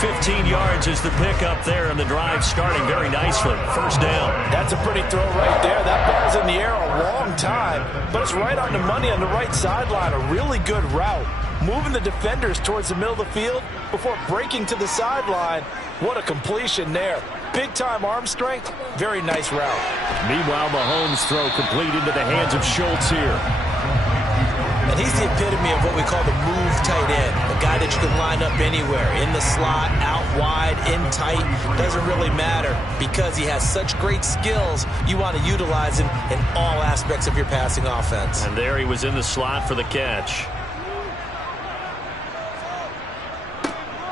15 yards is the pickup there, and the drive starting very nicely. First down. That's a pretty throw right there. That ball's in the air a long time, but it's right on the money on the right sideline. A really good route. Moving the defenders towards the middle of the field before breaking to the sideline. What a completion there. Big-time arm strength. Very nice route. Meanwhile, Mahomes' throw complete into the hands of Schultz here. And he's the epitome of what we call the move tight end. A guy that you can line up anywhere. In the slot, out wide, in tight. Doesn't really matter because he has such great skills. You want to utilize him in all aspects of your passing offense. And there he was in the slot for the catch.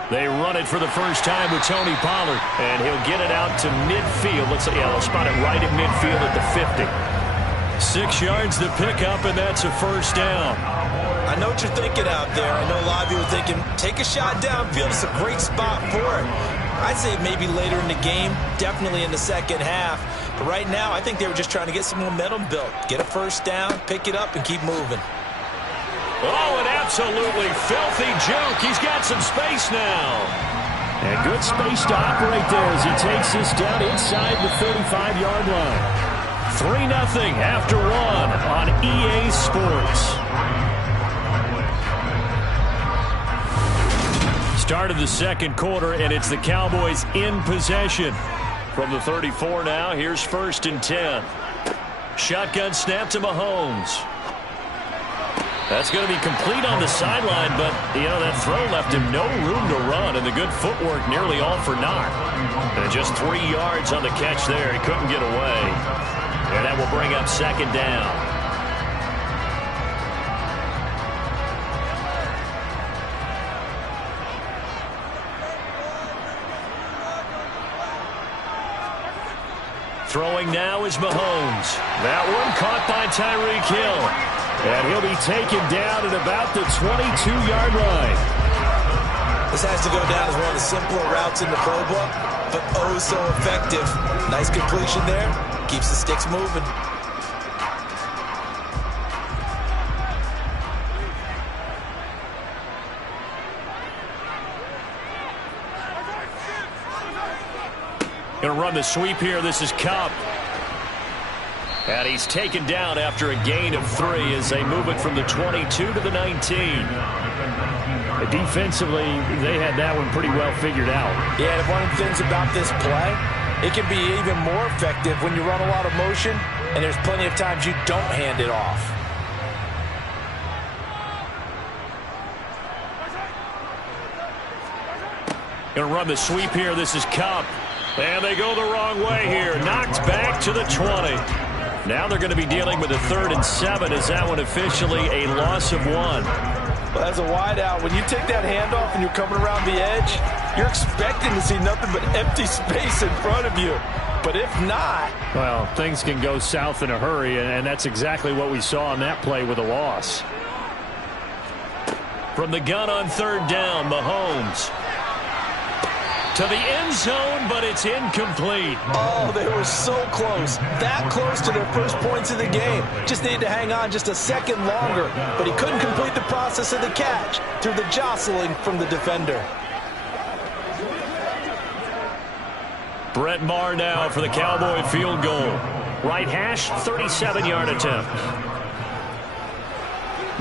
They run it for the first time with Tony Pollard. And he'll get it out to midfield. Looks like, they'll spot it right at midfield at the 50. 6 yards to pick up, and that's a first down. I know what you're thinking out there. I know a lot of you are thinking, take a shot downfield. It's a great spot for it. I'd say maybe later in the game, definitely in the second half. But right now, I think they were just trying to get some momentum built. Get a first down, pick it up, and keep moving. Oh, an absolutely filthy juke. He's got some space now. And good space to operate there as he takes this down inside the 35-yard line. 3-0 after 1 on EA Sports. Start of the second quarter, and it's the Cowboys in possession. From the 34 now, here's 1st and 10. Shotgun snap to Mahomes. That's going to be complete on the sideline, but, that throw left him no room to run, and the good footwork nearly all for naught. And just 3 yards on the catch there. He couldn't get away. And that will bring up second down. Throwing now is Mahomes. That one caught by Tyreek Hill. And he'll be taken down at about the 22-yard line. This has to go down as one of the simpler routes in the playbook, but oh so effective. Nice completion there. Keeps the sticks moving. Going to run the sweep here. This is Kupp. And he's taken down after a gain of 3 as they move it from the 22 to the 19. Defensively, they had that one pretty well figured out. Yeah, and one of the things about this play, it can be even more effective when you run a lot of motion, and there's plenty of times you don't hand it off. Going to run the sweep here. This is Kupp. And they go the wrong way here. Knocked back to the 20. Now they're going to be dealing with a 3rd and 7 as that one officially a loss of 1. Well, as a wideout, when you take that handoff and you're coming around the edge, you're expecting to see nothing but empty space in front of you. But if not... Well, things can go south in a hurry, and that's exactly what we saw on that play with a loss. From the gun on third down, Mahomes. To the end zone, but it's incomplete. Oh, they were so close. That close to their first points of the game. Just needed to hang on just a second longer. But he couldn't complete the process of the catch through the jostling from the defender. Brett Maher now for the Cowboy field goal. Right hash, 37-yard attempt.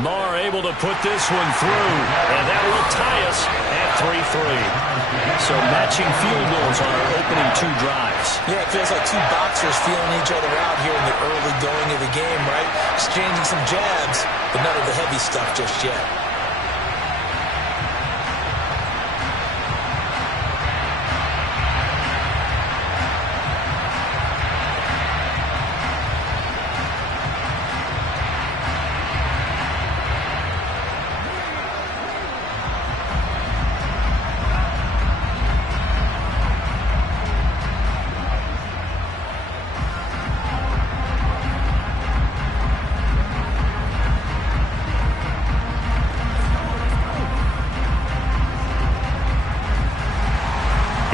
Maher able to put this one through, and that will tie us at 3-3. So matching field goals on our opening two drives. Yeah, it feels like two boxers feeling each other out here in the early going of the game, right? Exchanging some jabs, but none of the heavy stuff just yet.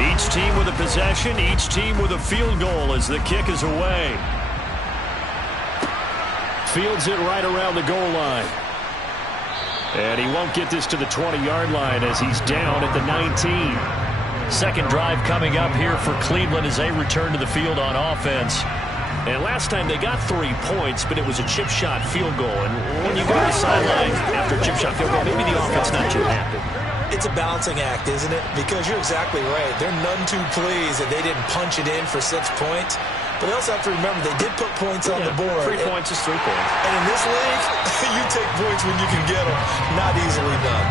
Each team with a possession, each team with a field goal as the kick is away. Fields it right around the goal line. And he won't get this to the 20-yard line as he's down at the 19. Second drive coming up here for Cleveland as they return to the field on offense. And last time they got 3 points, but it was a chip shot field goal. And when you go to the sideline after a chip shot field goal, maybe the offense not too happy. It's a balancing act, isn't it? Because you're exactly right. They're none too pleased that they didn't punch it in for 6 points. But they also have to remember they did put points on the board. 3 points is 3 points. And in this league, you take points when you can get them. Not easily done.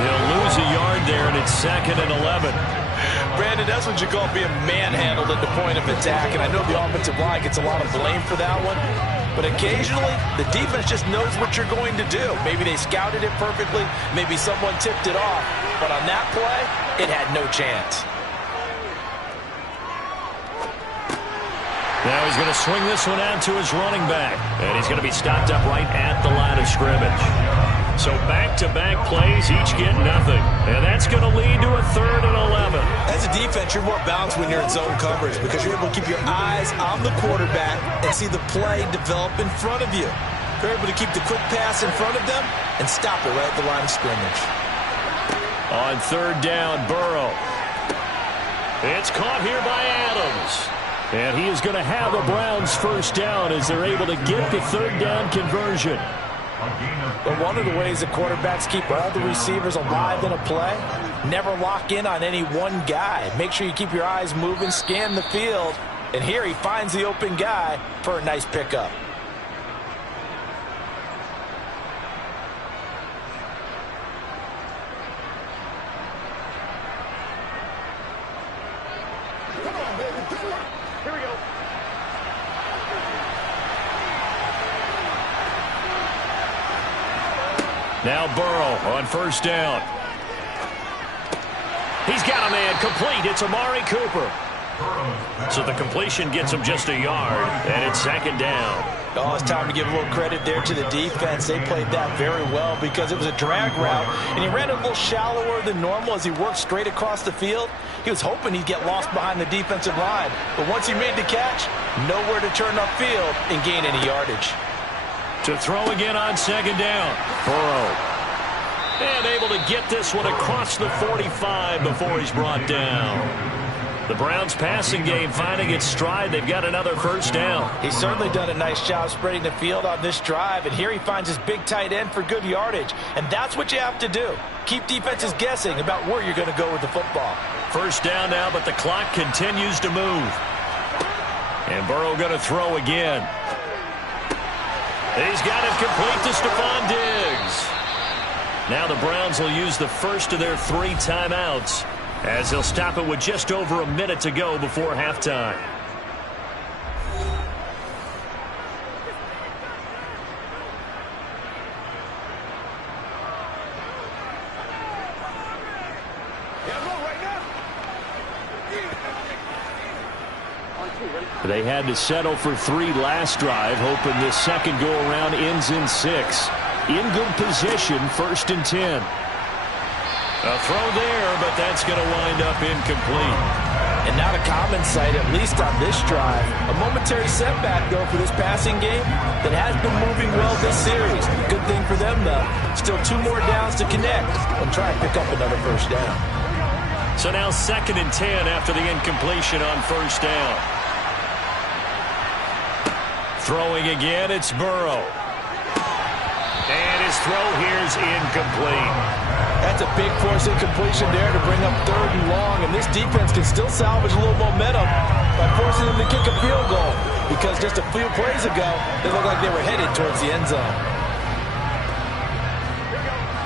They'll lose a yard there, and it's 2nd and 11. Brandon, that's what you call being manhandled at the point of attack. And I know the offensive line gets a lot of blame for that one. But occasionally, the defense just knows what you're going to do. Maybe they scouted it perfectly. Maybe someone tipped it off. But on that play, it had no chance. Now he's going to swing this one out to his running back. And he's going to be stopped up right at the line of scrimmage. So back-to-back plays, each get nothing. And that's going to lead to a 3rd and 11. As a defense, you're more balanced when you're in zone coverage because you're able to keep your eyes on the quarterback and see the play develop in front of you. You're able to keep the quick pass in front of them and stop it right at the line of scrimmage. On 3rd down, Burrow. It's caught here by Adams. And he is going to have the Browns first down as they're able to get the 3rd down conversion. But one of the ways that quarterbacks keep all the receivers alive in a play, never lock in on any one guy. Make sure you keep your eyes moving, scan the field. And here he finds the open guy for a nice pickup. Now Burrow on 1st down. He's got a man complete. It's Amari Cooper. So the completion gets him just a yard, and it's 2nd down. Oh, it's time to give a little credit there to the defense. They played that very well because it was a drag route, and he ran a little shallower than normal as he worked straight across the field. He was hoping he'd get lost behind the defensive line, but once he made the catch, nowhere to turn upfield and gain any yardage. To throw again on 2nd down. Burrow. And able to get this one across the 45 before he's brought down. The Browns passing game finding its stride. They've got another first down. He's certainly done a nice job spreading the field on this drive. And here he finds his big tight end for good yardage. And that's what you have to do. Keep defenses guessing about where you're going to go with the football. First down now, but the clock continues to move. And Burrow going to throw again. He's got it complete to Stephon Diggs. Now the Browns will use the first of their 3 timeouts as they'll stop it with just over a minute to go before halftime. They had to settle for 3 last drive, hoping this second go-around ends in 6. in good position, 1st and 10. A throw there, but that's going to wind up incomplete. And not a common sight, at least on this drive. A momentary setback, though, for this passing game that has been moving well this series. Good thing for them, though. Still 2 more downs to connect and try and pick up another first down. So now 2nd and 10 after the incompletion on 1st down. Throwing again, it's Burrow. And his throw here's incomplete. That's a big force incompletion there to bring up 3rd and long, and this defense can still salvage a little momentum by forcing them to kick a field goal, because just a few plays ago, they looked like they were headed towards the end zone.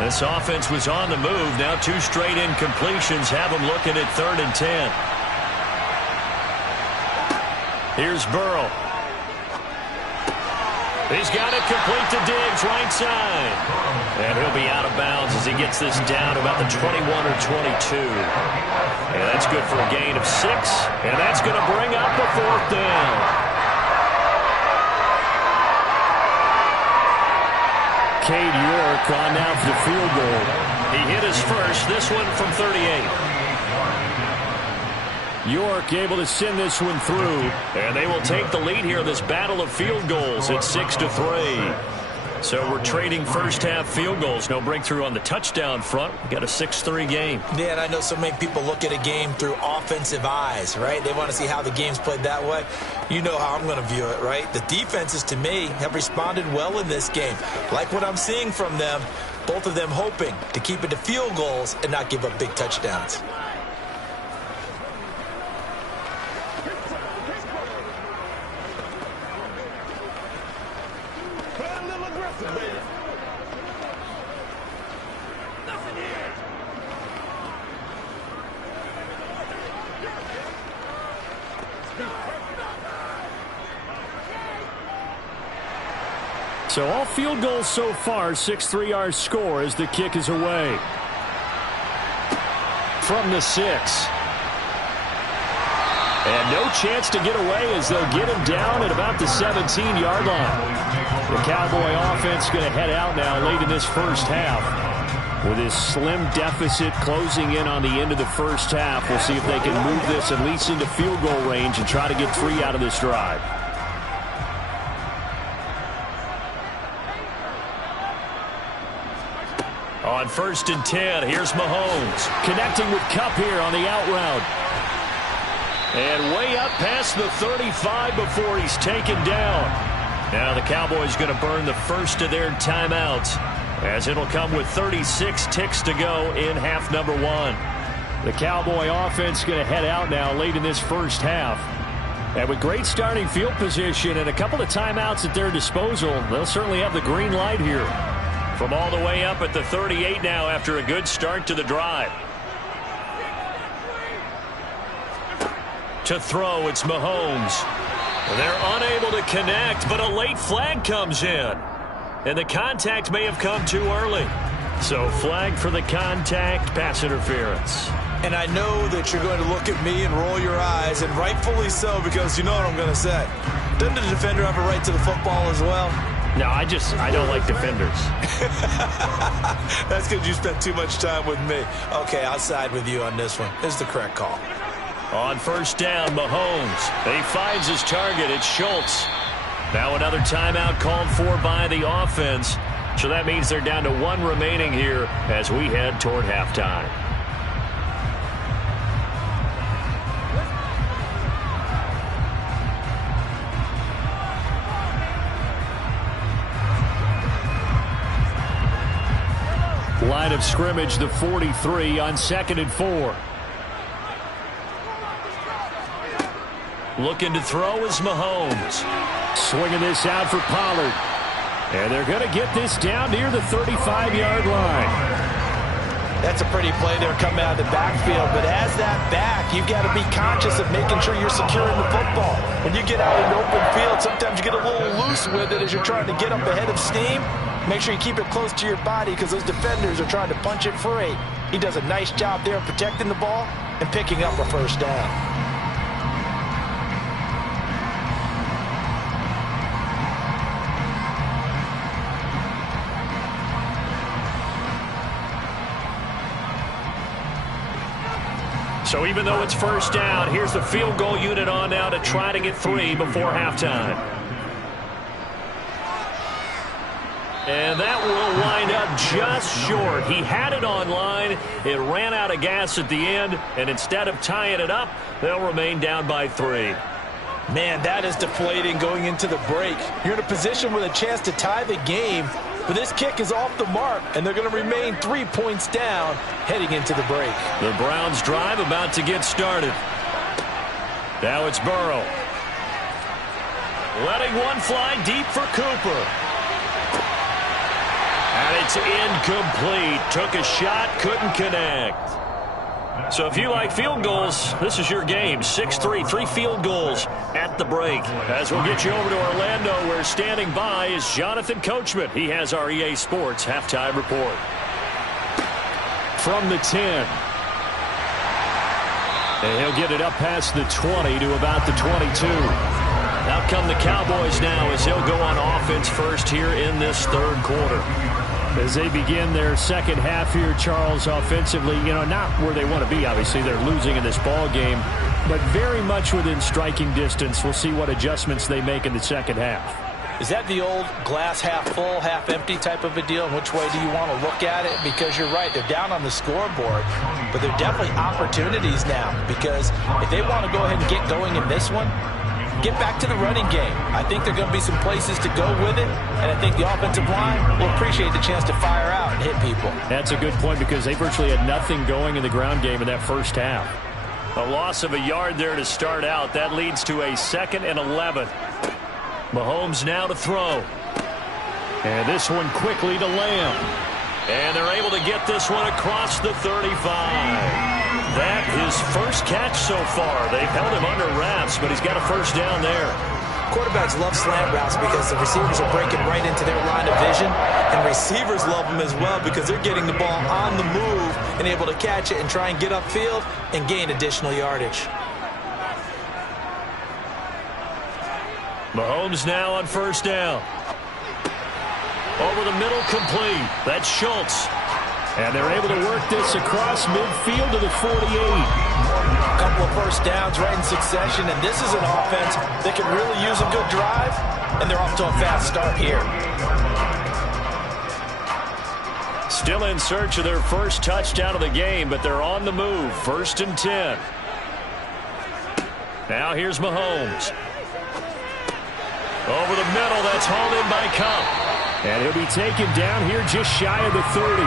This offense was on the move. Now 2 straight incompletions have them looking at 3rd and 10. Here's Burrow. He's got it complete to Diggs, right side. And he'll be out of bounds as he gets this down to about the 21 or 22. And that's good for a gain of 6. And that's going to bring up a 4th down. Cade York on now for the field goal. He hit his first, this one from 38. York able to send this one through. And they will take the lead here in this battle of field goals at 6-3. So we're trading first half field goals. No breakthrough on the touchdown front. We got a 6-3 game. Yeah, and I know so many people look at a game through offensive eyes, right? They want to see how the game's played that way. You know how I'm going to view it, right? The defenses, to me, have responded well in this game. Like what I'm seeing from them, both of them hoping to keep it to field goals and not give up big touchdowns. So all field goals so far, 6-3 our score as the kick is away. From the 6. And no chance to get away as they'll get him down at about the 17-yard line. The Cowboy offense going to head out now late in this first half. With this slim deficit closing in on the end of the first half, we'll see if they can move this at least into field goal range and try to get 3 out of this drive. On 1st and 10, here's Mahomes. Connecting with Kupp here on the out route. And way up past the 35 before he's taken down. Now the Cowboys going to burn the first of their timeouts, as it'll come with 36 ticks to go in half number 1. The Cowboy offense going to head out now late in this first half. And with great starting field position and a couple of timeouts at their disposal, they'll certainly have the green light here. From all the way up at the 38 now after a good start to the drive. To throw, it's Mahomes. They're unable to connect, but a late flag comes in. And the contact may have come too early. So flag for the contact, pass interference. And I know that you're going to look at me and roll your eyes, and rightfully so, because you know what I'm going to say. Doesn't the defender have a right to the football as well? No, I don't like defenders. That's because you spent too much time with me. Okay, I'll side with you on this one. This is the correct call. On 1st down, Mahomes. He finds his target. It's Schultz. Now another timeout called for by the offense. So that means they're down to 1 remaining here as we head toward halftime. Line of scrimmage, the 43 on 2nd and 4. Looking to throw is Mahomes. Swinging this out for Pollard. And they're going to get this down near the 35-yard line. That's a pretty play there coming out of the backfield. But as that back, you've got to be conscious of making sure you're securing the football. When you get out in the open field, sometimes you get a little loose with it as you're trying to get up ahead of steam. Make sure you keep it close to your body because those defenders are trying to punch it free. He does a nice job there of protecting the ball and picking up a first down. So even though it's first down, here's the field goal unit on now to try to get 3 before halftime. And that will wind up just short. He had it on line. It ran out of gas at the end, and instead of tying it up, they'll remain down by 3. Man, that is deflating going into the break. You're in a position with a chance to tie the game, but this kick is off the mark, and they're going to remain 3 points down heading into the break. The Browns drive about to get started. Now it's Burrow. Letting one fly deep for Cooper. And it's incomplete. Took a shot, couldn't connect. So if you like field goals, this is your game. 6-3, 3 field goals at the break. As we'll get you over to Orlando, where standing by is Jonathan Coachman. He has our EA Sports halftime report. From the 10. And he'll get it up past the 20 to about the 22. Out come the Cowboys now as he'll go on offense first here in this third quarter. As they begin their second half here, Charles, offensively, not where they want to be. Obviously, they're losing in this ball game, but very much within striking distance. We'll see what adjustments they make in the second half. Is that the old glass half full, half empty type of a deal? And which way do you want to look at it? Because you're right, they're down on the scoreboard, but they're definitely opportunities now. Because if they want to go ahead and get going in this one, get back to the running game. I think there are going to be some places to go with it, and I think the offensive line will appreciate the chance to fire out and hit people. That's a good point because they virtually had nothing going in the ground game in that first half. A loss of a yard there to start out. That leads to a 2nd and 11. Mahomes now to throw. And this one quickly to Lamb. And they're able to get this one across the 35. That his first catch so far. They've held him under wraps, but he's got a first down there. Quarterbacks love slant routes because the receivers are breaking right into their line of vision, and receivers love them as well because they're getting the ball on the move and able to catch it and try and get upfield and gain additional yardage. Mahomes now on first down. Over the middle, complete. That's Schultz. And they're able to work this across midfield to the 48. A couple of first downs right in succession, and this is an offense that can really use a good drive, and they're off to a fast start here. Still in search of their first touchdown of the game, but they're on the move. 1st and 10. Now here's Mahomes. Over the middle, that's hauled in by Kupp. And he'll be taken down here just shy of the 30.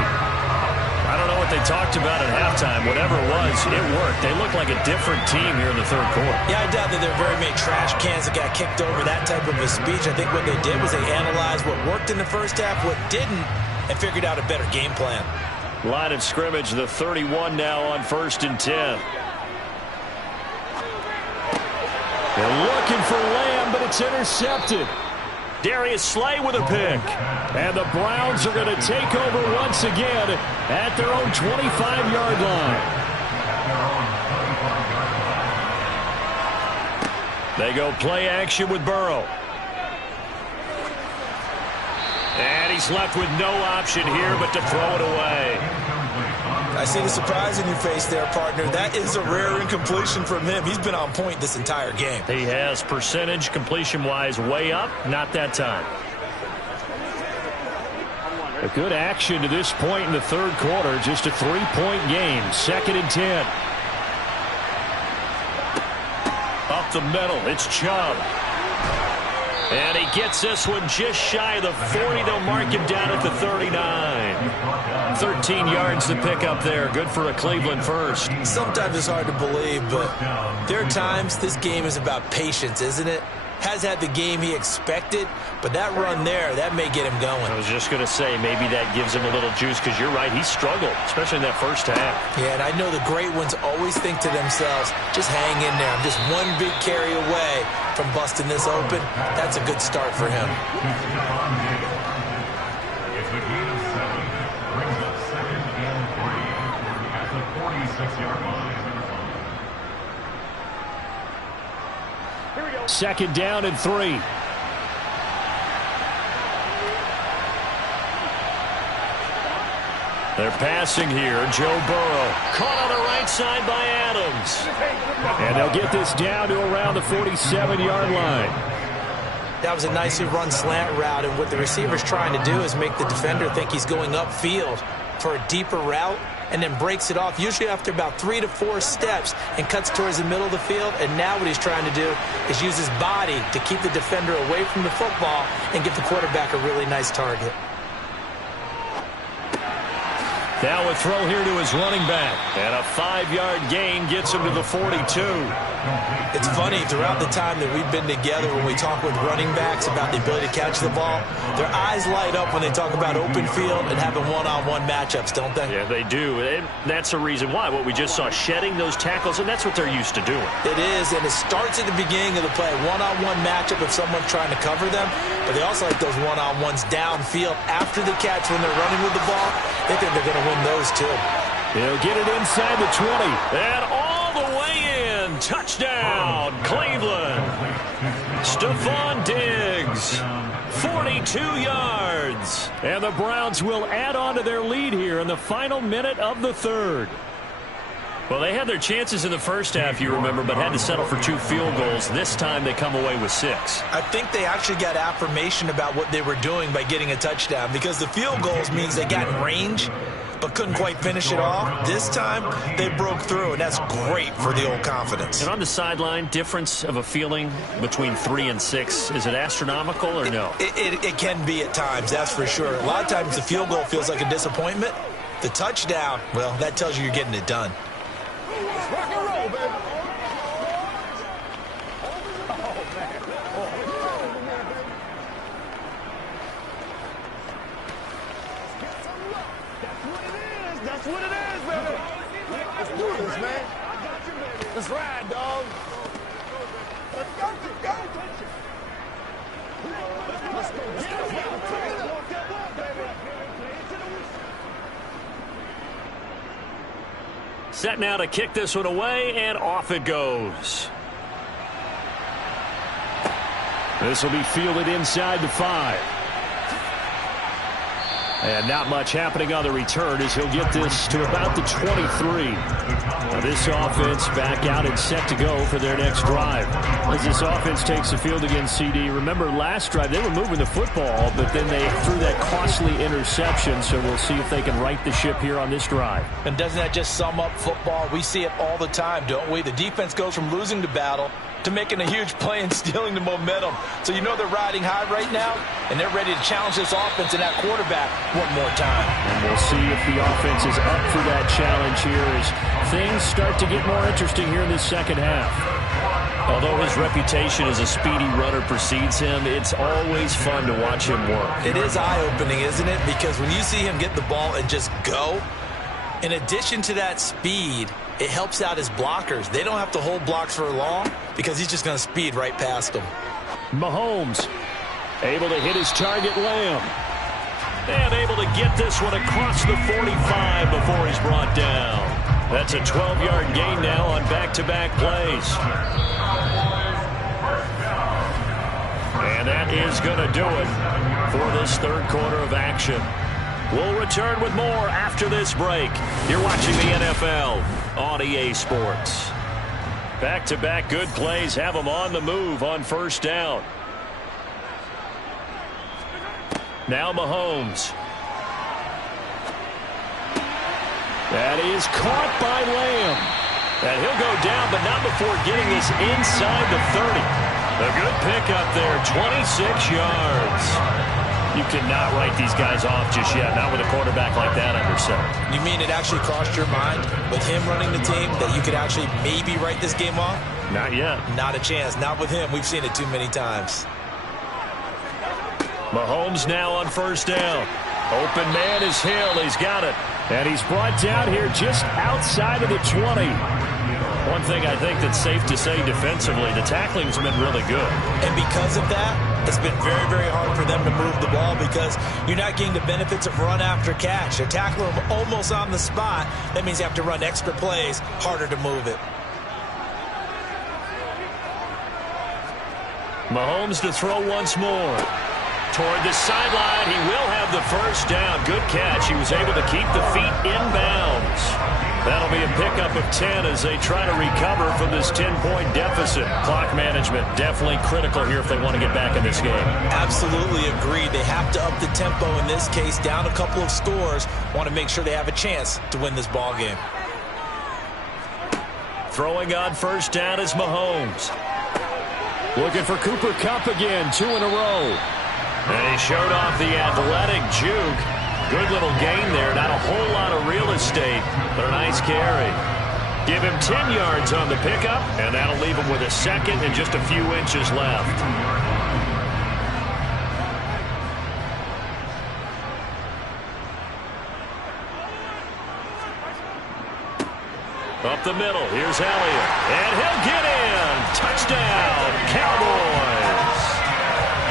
I don't know what they talked about at halftime. Whatever it was, it worked. They look like a different team here in the third quarter. Yeah, I doubt that there are very many trash cans that got kicked over, that type of a speech. I think what they did was they analyzed what worked in the first half, what didn't, and figured out a better game plan. Line of scrimmage, the 31 now on 1st and 10. They're looking for Lamb, but it's intercepted. Darius Slay with a pick. And the Browns are going to take over once again at their own 25-yard line. They go play action with Burrow. And he's left with no option here but to throw it away. I see the surprise in your face there, partner. That is a rare incompletion from him. He's been on point this entire game. He has percentage completion-wise way up. Not that time. A good action to this point in the third quarter. Just a 3-point game. 2nd and 10. Up the middle, it's Chubb. And he gets this one just shy of the 40. They'll mark him down at the 39. 13 yards to pick up there. Good for a Cleveland first. Sometimes it's hard to believe, but there are times this game is about patience, isn't it? Has had the game he expected, but that run there, that may get him going. I was just going to say, maybe that gives him a little juice because you're right, he struggled, especially in that first half. Yeah, and I know the great ones always think to themselves, just hang in there. I'm just one big carry away from busting this open. That's a good start for him. It's a gain of 7. Brings up 2nd and 3 at the 46-yard line. 2nd down and 3. They're passing here. Joe Burrow caught on the right side by Adams. And they'll get this down to around the 47-yard line. That was a nicely run slant route, and what the receiver's trying to do is make the defender think he's going upfield for a deeper route, and then breaks it off, usually after about 3 to 4 steps, and cuts towards the middle of the field. And now what he's trying to do is use his body to keep the defender away from the football and give the quarterback a really nice target. Now a throw here to his running back. And a 5-yard gain gets him to the 42. It's funny, throughout the time that we've been together, when we talk with running backs about the ability to catch the ball, their eyes light up when they talk about open field and having one-on-one matchups, don't they? Yeah, they do. And that's the reason why. What we just saw, shedding those tackles, and that's what they're used to doing. It is, and it starts at the beginning of the play. One-on-one matchup if someone's trying to cover them, but they also like those one-on-ones downfield after the catch when they're running with the ball. They think they're going to win those too. He'll get it inside the 20. And all the way in. Touchdown, Cleveland. Stephon Diggs, 42 yards. And the Browns will add on to their lead here in the final minute of the third. Well, they had their chances in the first half, you remember, but had to settle for 2 field goals. This time they come away with 6. I think they actually got affirmation about what they were doing by getting a touchdown, because the field goals means they got in range but couldn't quite finish it off. This time they broke through, and that's great for the old confidence. And on the sideline, difference of a feeling between 3 and 6, is it astronomical or no? It can be at times, that's for sure. A lot of times the field goal feels like a disappointment. The touchdown, well, that tells you you're getting it done. Rock and roll, baby. That's what it is, baby. Let's do this, man. Let's ride, dog. Let's go. Let's go. Set now to kick this one away, and off it goes. This will be fielded inside the 5. And not much happening on the return as he'll get this to about the 23. Now this offense back out and set to go for their next drive. As this offense takes the field against CD, remember last drive they were moving the football, but then they threw that costly interception, so we'll see if they can right the ship here on this drive. And doesn't that just sum up football? We see it all the time, don't we? The defense goes from losing the battle to making a huge play and stealing the momentum. So you know they're riding high right now, and they're ready to challenge this offense and that quarterback one more time. And we'll see if the offense is up for that challenge here as things start to get more interesting here in this second half. Although his reputation as a speedy runner precedes him, it's always fun to watch him work. It is eye-opening, isn't it? Because when you see him get the ball and just go, in addition to that speed, it helps out his blockers. They don't have to hold blocks for long because he's just going to speed right past them. Mahomes able to hit his target, Lamb. And able to get this one across the 45 before he's brought down. That's a 12-yard gain now on back-to-back plays. And that is going to do it for this third quarter of action. We'll return with more after this break. You're watching the NFL on EA Sports. Back-to-back good plays have them on the move on first down. Now Mahomes. That is caught by Lamb. And he'll go down, but not before getting this inside the 30. A good pickup there, 26 yards. You cannot write these guys off just yet, not with a quarterback like that under center. You mean it actually crossed your mind with him running the team that you could actually maybe write this game off? Not yet. Not a chance. Not with him. We've seen it too many times. Mahomes now on first down. Open man is Hill. He's got it. And he's brought down here just outside of the 20. One thing I think that's safe to say defensively, the tackling's been really good. And because of that, it's been very, very hard for them to move the ball because you're not getting the benefits of run after catch. They're tackling them almost on the spot. That means you have to run extra plays, harder to move it. Mahomes to throw once more. Toward the sideline, he will have the first down. Good catch. He was able to keep the feet inbounds. That'll be a pickup of 10 as they try to recover from this 10-point deficit. Clock management definitely critical here if they want to get back in this game. Absolutely agreed. They have to up the tempo in this case, down a couple of scores. Want to make sure they have a chance to win this ball game. Throwing on first down is Mahomes. Looking for Cooper Kupp again, 2 in a row. And he showed off the athletic juke. Good little gain there. Not a whole lot of real estate, but a nice carry. Give him 10 yards on the pickup, and that'll leave him with a second and just a few inches left. Up the middle, here's Elliott, and he'll get in. Touchdown, Cowboys.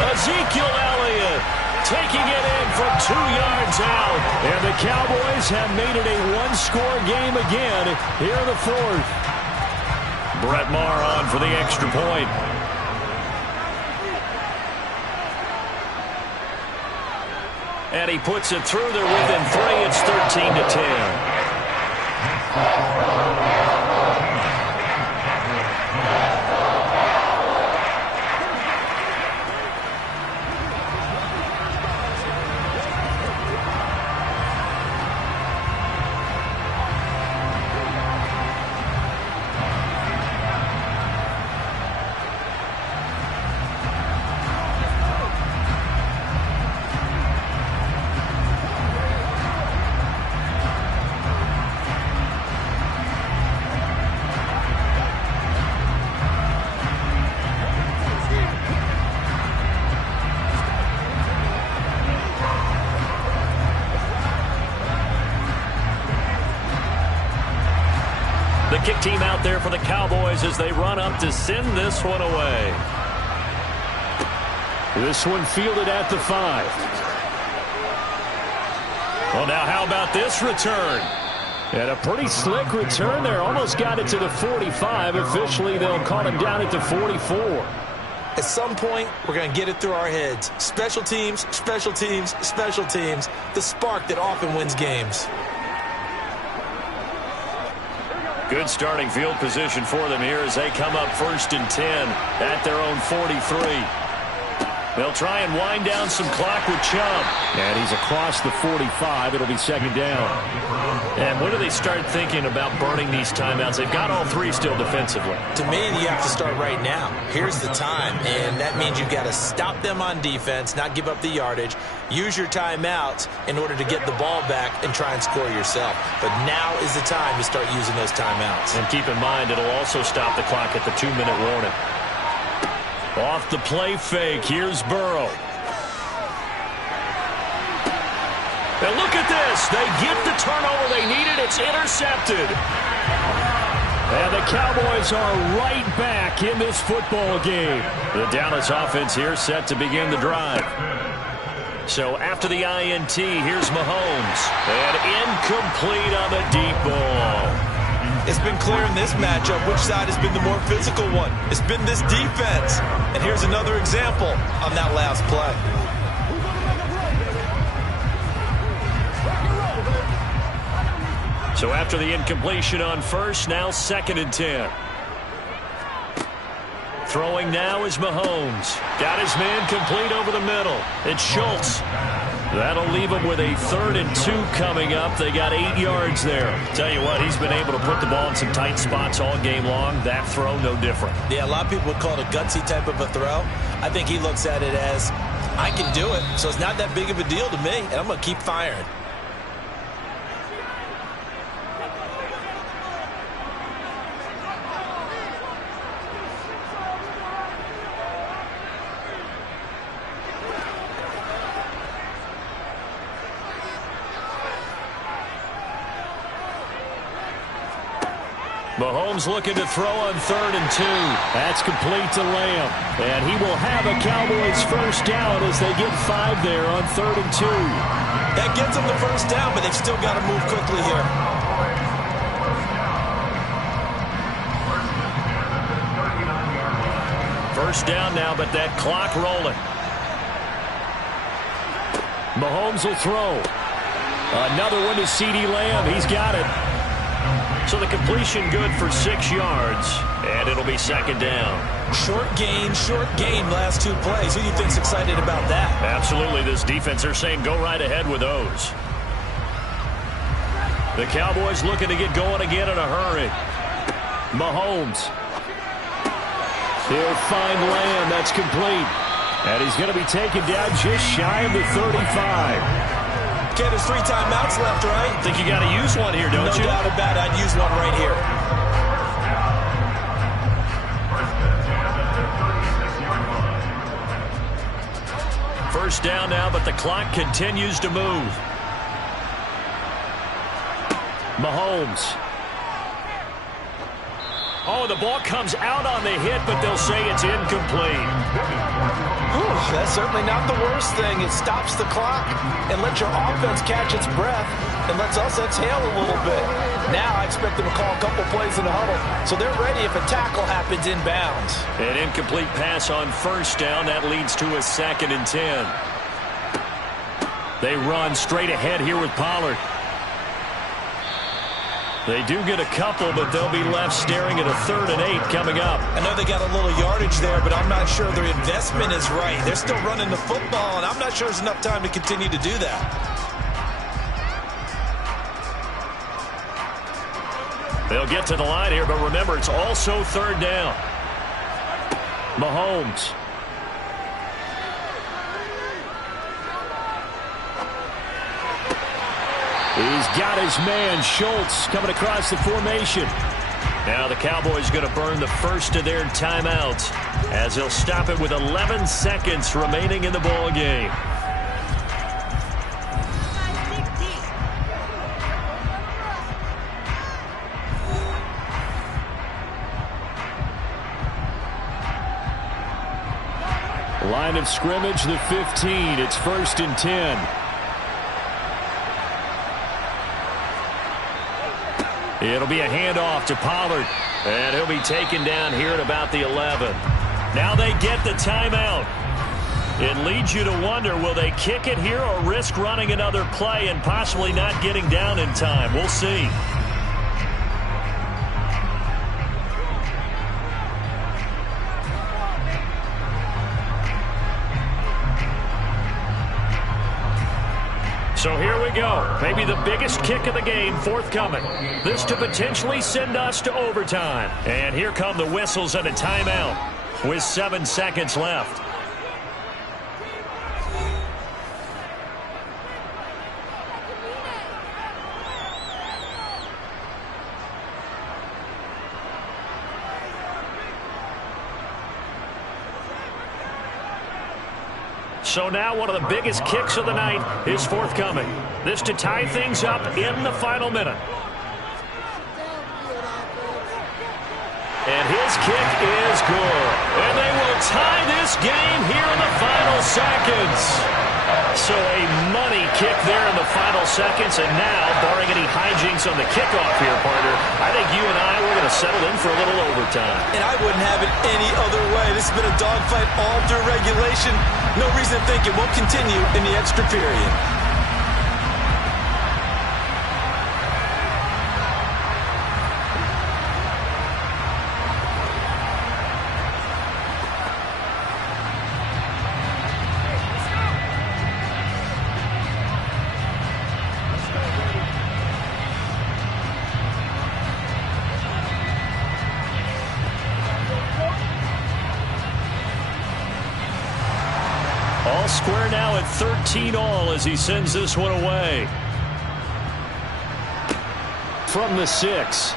Ezekiel Elliott taking it in from 2 yards out. And the Cowboys have made it a one-score game again here in the fourth. Brett Maher on for the extra point. And he puts it through there within 3. It's 13-10. The kick team out there for the Cowboys as they run up to send this one away. This one fielded at the 5. Well, now how about this return? And a pretty slick return there. Almost got it to the 45. Officially, they'll call him down at the 44. At some point, we're going to get it through our heads. Special teams, special teams, special teams. The spark that often wins games. Good starting field position for them here as they come up 1st and 10 at their own 43. They'll try and wind down some clock with Chubb. And he's across the 45. It'll be 2nd down. And when do they start thinking about burning these timeouts? They've got all 3 still defensively. To me, you have to start right now. Here's the time, and that means you've got to stop them on defense, not give up the yardage, use your timeouts in order to get the ball back and try and score yourself. But now is the time to start using those timeouts. And keep in mind, it'll also stop the clock at the 2-minute warning. Off the play fake, here's Burrow. And look at this. They get the turnover they needed. It's intercepted. And the Cowboys are right back in this football game. The Dallas offense here set to begin the drive. So after the INT, here's Mahomes. And incomplete on the deep ball. It's been clear in this matchup which side has been the more physical one. It's been this defense. And here's another example on that last play. So after the incompletion on first, now 2nd and 10. Throwing now is Mahomes. Got his man complete over the middle. It's Schultz. That'll leave him with a 3rd and 2 coming up. They got 8 yards there. Tell you what, he's been able to put the ball in some tight spots all game long. That throw, no different. Yeah, a lot of people would call it a gutsy type of a throw. I think he looks at it as, I can do it, so it's not that big of a deal to me, and I'm going to keep firing. Mahomes looking to throw on 3rd and 2. That's complete to Lamb. And he will have a Cowboys first down as they get 5 there on 3rd and 2. That gets them the first down, but they've still got to move quickly here. First down now, but that clock rolling. Mahomes will throw. Another one to CeeDee Lamb. He's got it. So the completion good for 6 yards, and it'll be second down. Short gain, last 2 plays. Who do you think's excited about that? Absolutely. This defense, they're saying go right ahead with those. The Cowboys looking to get going again in a hurry. Mahomes. He'll find Lamb. That's complete. And he's going to be taken down just shy of the 35. Okay, there's 3 timeouts left, right? I think you got to use one here, don't you? No doubt about it. I'd use one right here. First down now, but the clock continues to move. Mahomes. Oh, the ball comes out on the hit, but they'll say it's incomplete. Whew, that's certainly not the worst thing. It stops the clock and lets your offense catch its breath and lets us exhale a little bit. Now I expect them to call a couple plays in the huddle, so they're ready if a tackle happens inbounds. An incomplete pass on first down. That leads to a 2nd and 10. They run straight ahead here with Pollard. They do get a couple, but they'll be left staring at a 3rd and 8 coming up. I know they got a little yardage there, but I'm not sure their investment is right. They're still running the football, and I'm not sure there's enough time to continue to do that. They'll get to the line here, but remember, it's also 3rd down. Mahomes. He's got his man, Schultz, coming across the formation. Now the Cowboys going to burn the first of their timeouts as they'll stop it with 11 seconds remaining in the ball game. Line of scrimmage, the 15. It's 1st and 10. It'll be a handoff to Pollard, and he'll be taken down here at about the 11. Now they get the timeout. It leads you to wonder, will they kick it here or risk running another play and possibly not getting down in time? We'll see. So here we go. Maybe the biggest kick of the game forthcoming. This to potentially send us to overtime. And here come the whistles and a timeout with 7 seconds left. So now one of the biggest kicks of the night is forthcoming. This to tie things up in the final minute. And his kick is good. And they will tie this game here in the final seconds. So a money kick there in the final seconds. And now, barring any hijinks on the kickoff here, partner, I think you and I, we're going to settle in for a little overtime. And I wouldn't have it any other way. This has been a dogfight all through regulation. No reason to think it won't continue in the extra period. All square now at 13-all as he sends this one away. From the 6.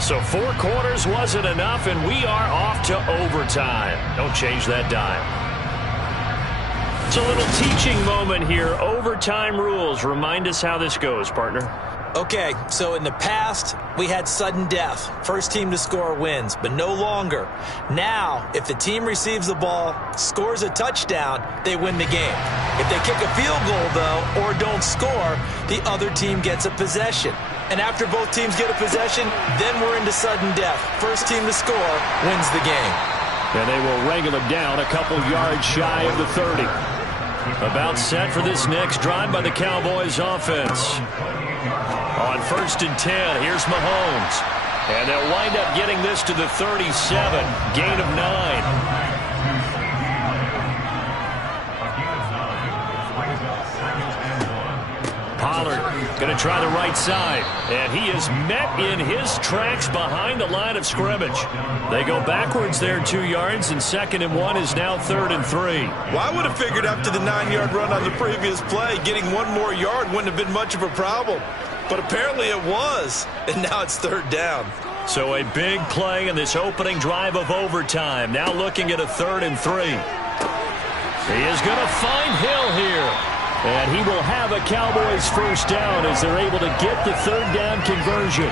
So 4 quarters wasn't enough, and we are off to overtime. Don't change that dime. It's a little teaching moment here. Overtime rules. Remind us how this goes, partner. Okay, so in the past, we had sudden death. First team to score wins, but no longer. Now, if the team receives the ball, scores a touchdown, they win the game. If they kick a field goal, though, or don't score, the other team gets a possession. And after both teams get a possession, then we're into sudden death. First team to score wins the game. And they will wrangle them down a couple yards shy of the 30. About set for this next drive by the Cowboys offense. On 1st and 10, here's Mahomes. And they'll wind up getting this to the 37, gain of 9. Pollard going to try the right side, and he is met in his tracks behind the line of scrimmage. They go backwards there 2 yards, and 2nd and 1 is now 3rd and 3. Well, I would have figured after the 9-yard run on the previous play, getting 1 more yard wouldn't have been much of a problem. But apparently it was, and now it's 3rd down. So a big play in this opening drive of overtime. Now looking at a 3rd and 3. He is going to find Hill here. And he will have a Cowboys first down as they're able to get the 3rd down conversion.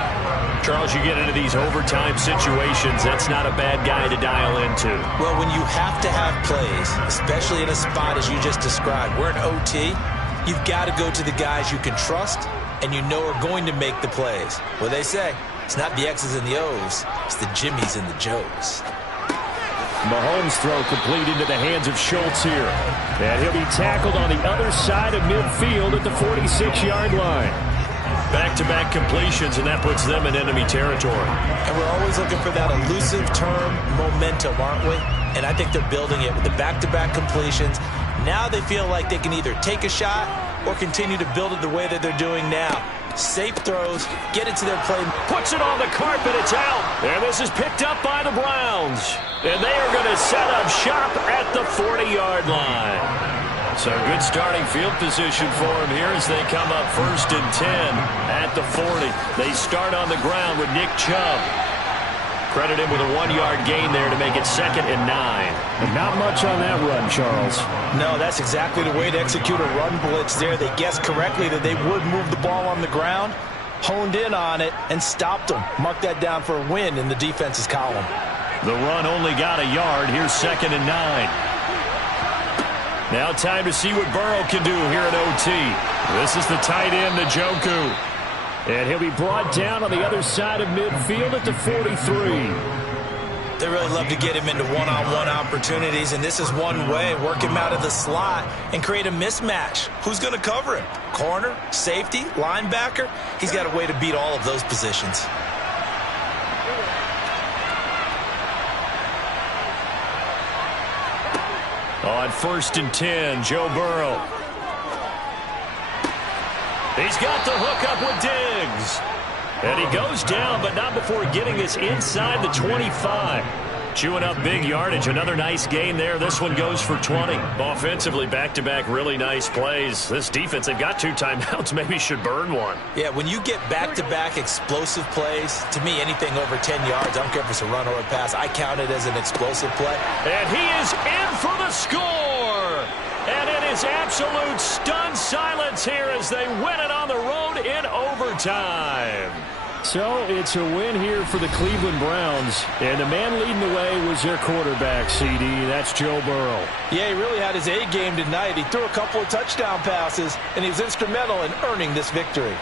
Charles, you get into these overtime situations, that's not a bad guy to dial into. Well, when you have to have plays, especially in a spot as you just described, we're in OT, you've got to go to the guys you can trust and you know are going to make the plays. Well, they say, it's not the X's and the O's, it's the Jimmies and the Joes. Mahomes' throw complete into the hands of Schultz here. And he'll be tackled on the other side of midfield at the 46-yard line. Back-to-back completions, and that puts them in enemy territory. And we're always looking for that elusive term, momentum, aren't we? And I think they're building it with the back-to-back completions. Now they feel like they can either take a shot or continue to build it the way that they're doing now. Safe throws, get it to their play. Puts it on the carpet, it's out. And this is picked up by the Browns. And they are going to set up shop at the 40-yard line. So good starting field position for them here as they come up 1st and 10 at the 40. They start on the ground with Nick Chubb. Credit him with a 1-yard gain there to make it 2nd and 9. And not much on that run, Charles. No, that's exactly the way to execute a run blitz there. They guessed correctly that they would move the ball on the ground, honed in on it, and stopped them. Mark that down for a win in the defense's column. The run only got a yard. Here's 2nd and 9. Now time to see what Burrow can do here in OT. This is the tight end, Njoku. And he'll be brought down on the other side of midfield at the 43. They really love to get him into one-on-one opportunities, and this is one way. Work him out of the slot and create a mismatch. Who's going to cover him? Corner, safety, linebacker? He's got a way to beat all of those positions. On 1st and 10, Joe Burrow. He's got the hook up with Diggs. And he goes down, but not before getting this inside the 25. Chewing up big yardage. Another nice gain there. This one goes for 20. Offensively, back-to-back really nice plays. This defense, they've got 2 timeouts. Maybe should burn one. Yeah, when you get back-to-back explosive plays, to me, anything over 10 yards, I don't care if it's a run or a pass, I count it as an explosive play. And he is in for the score. And it is absolute stunned silence here as they win it on the road in overtime. So it's a win here for the Cleveland Browns. And the man leading the way was their quarterback, CD. That's Joe Burrow. Yeah, he really had his A game tonight. He threw a couple of touchdown passes, and he was instrumental in earning this victory.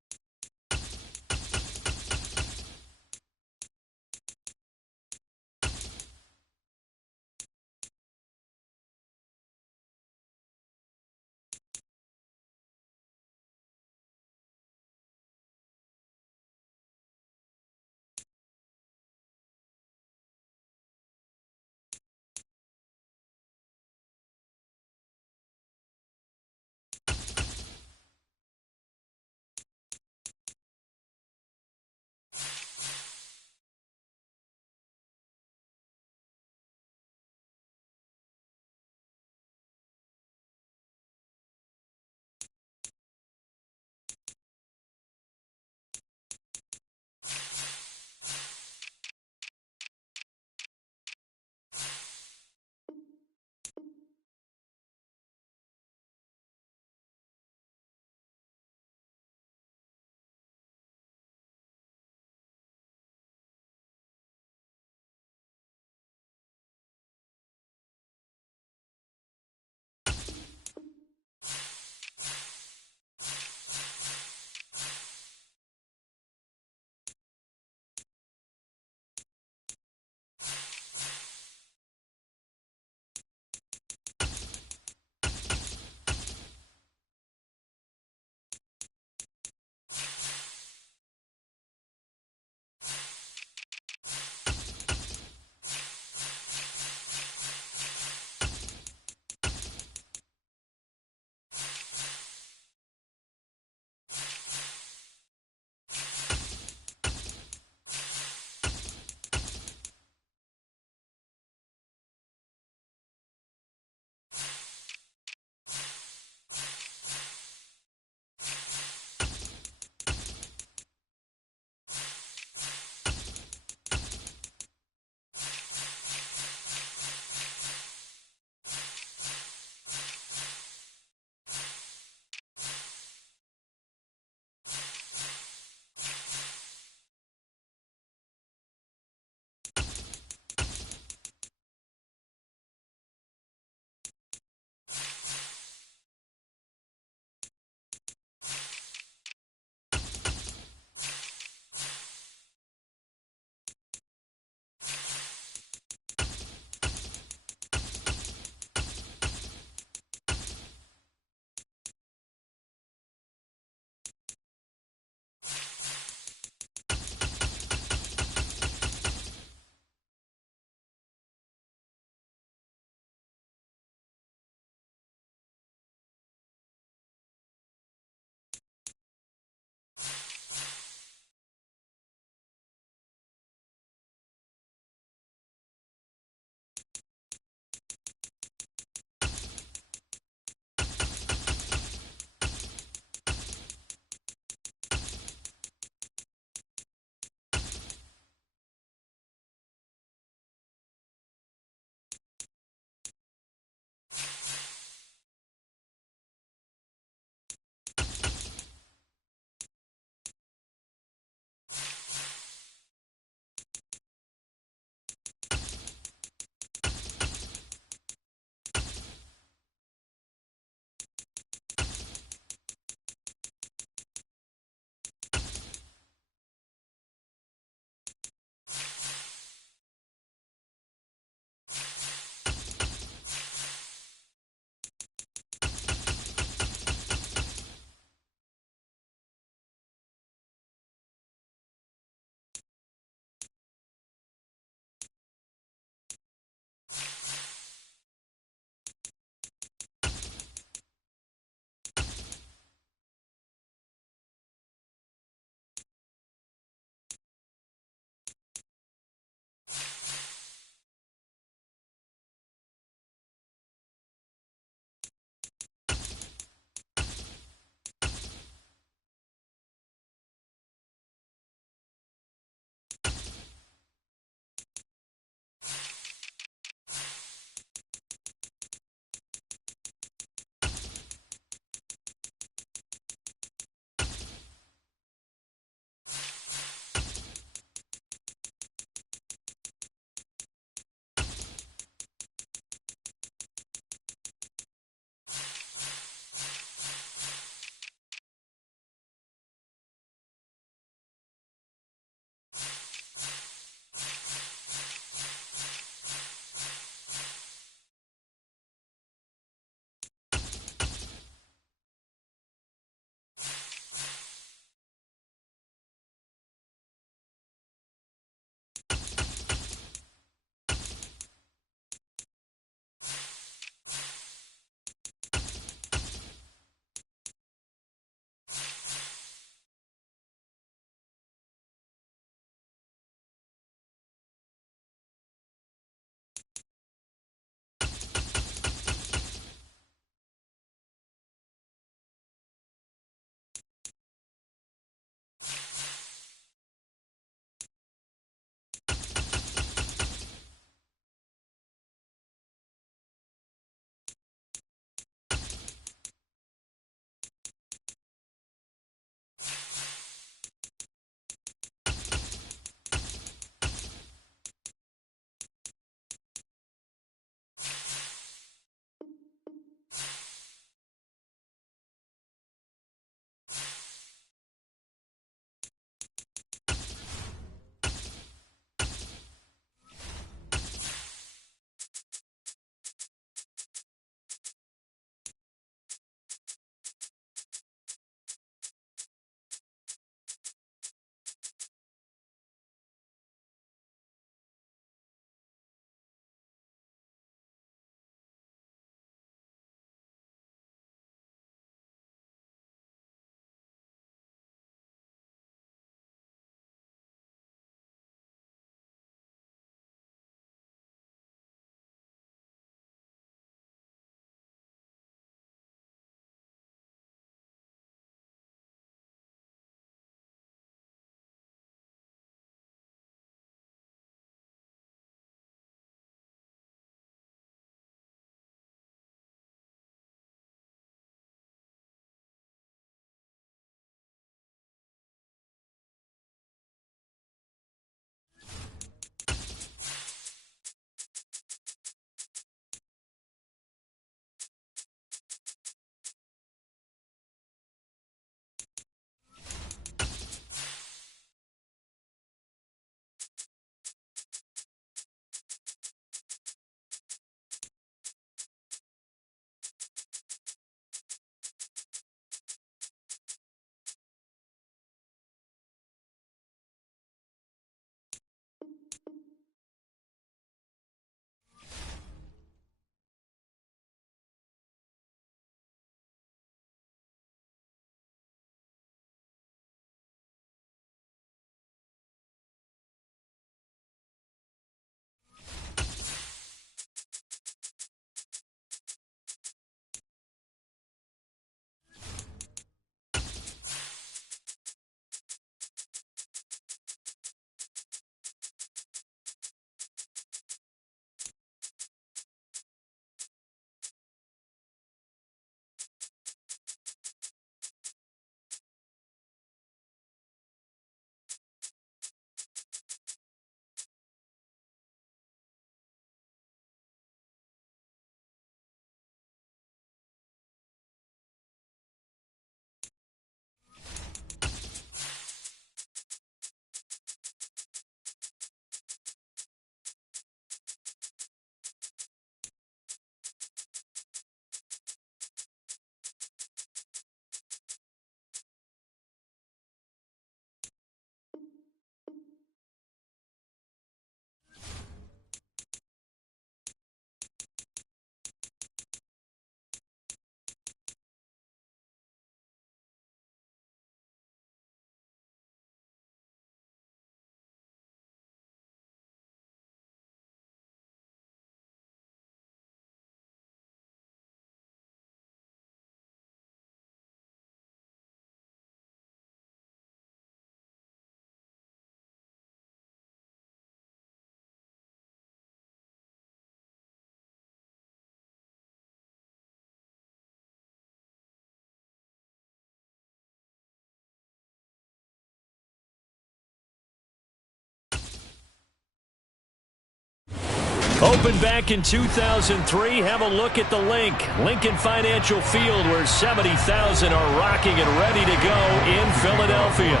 Opened back in 2003, have a look at the Link. Lincoln Financial Field, where 70,000 are rocking and ready to go in Philadelphia.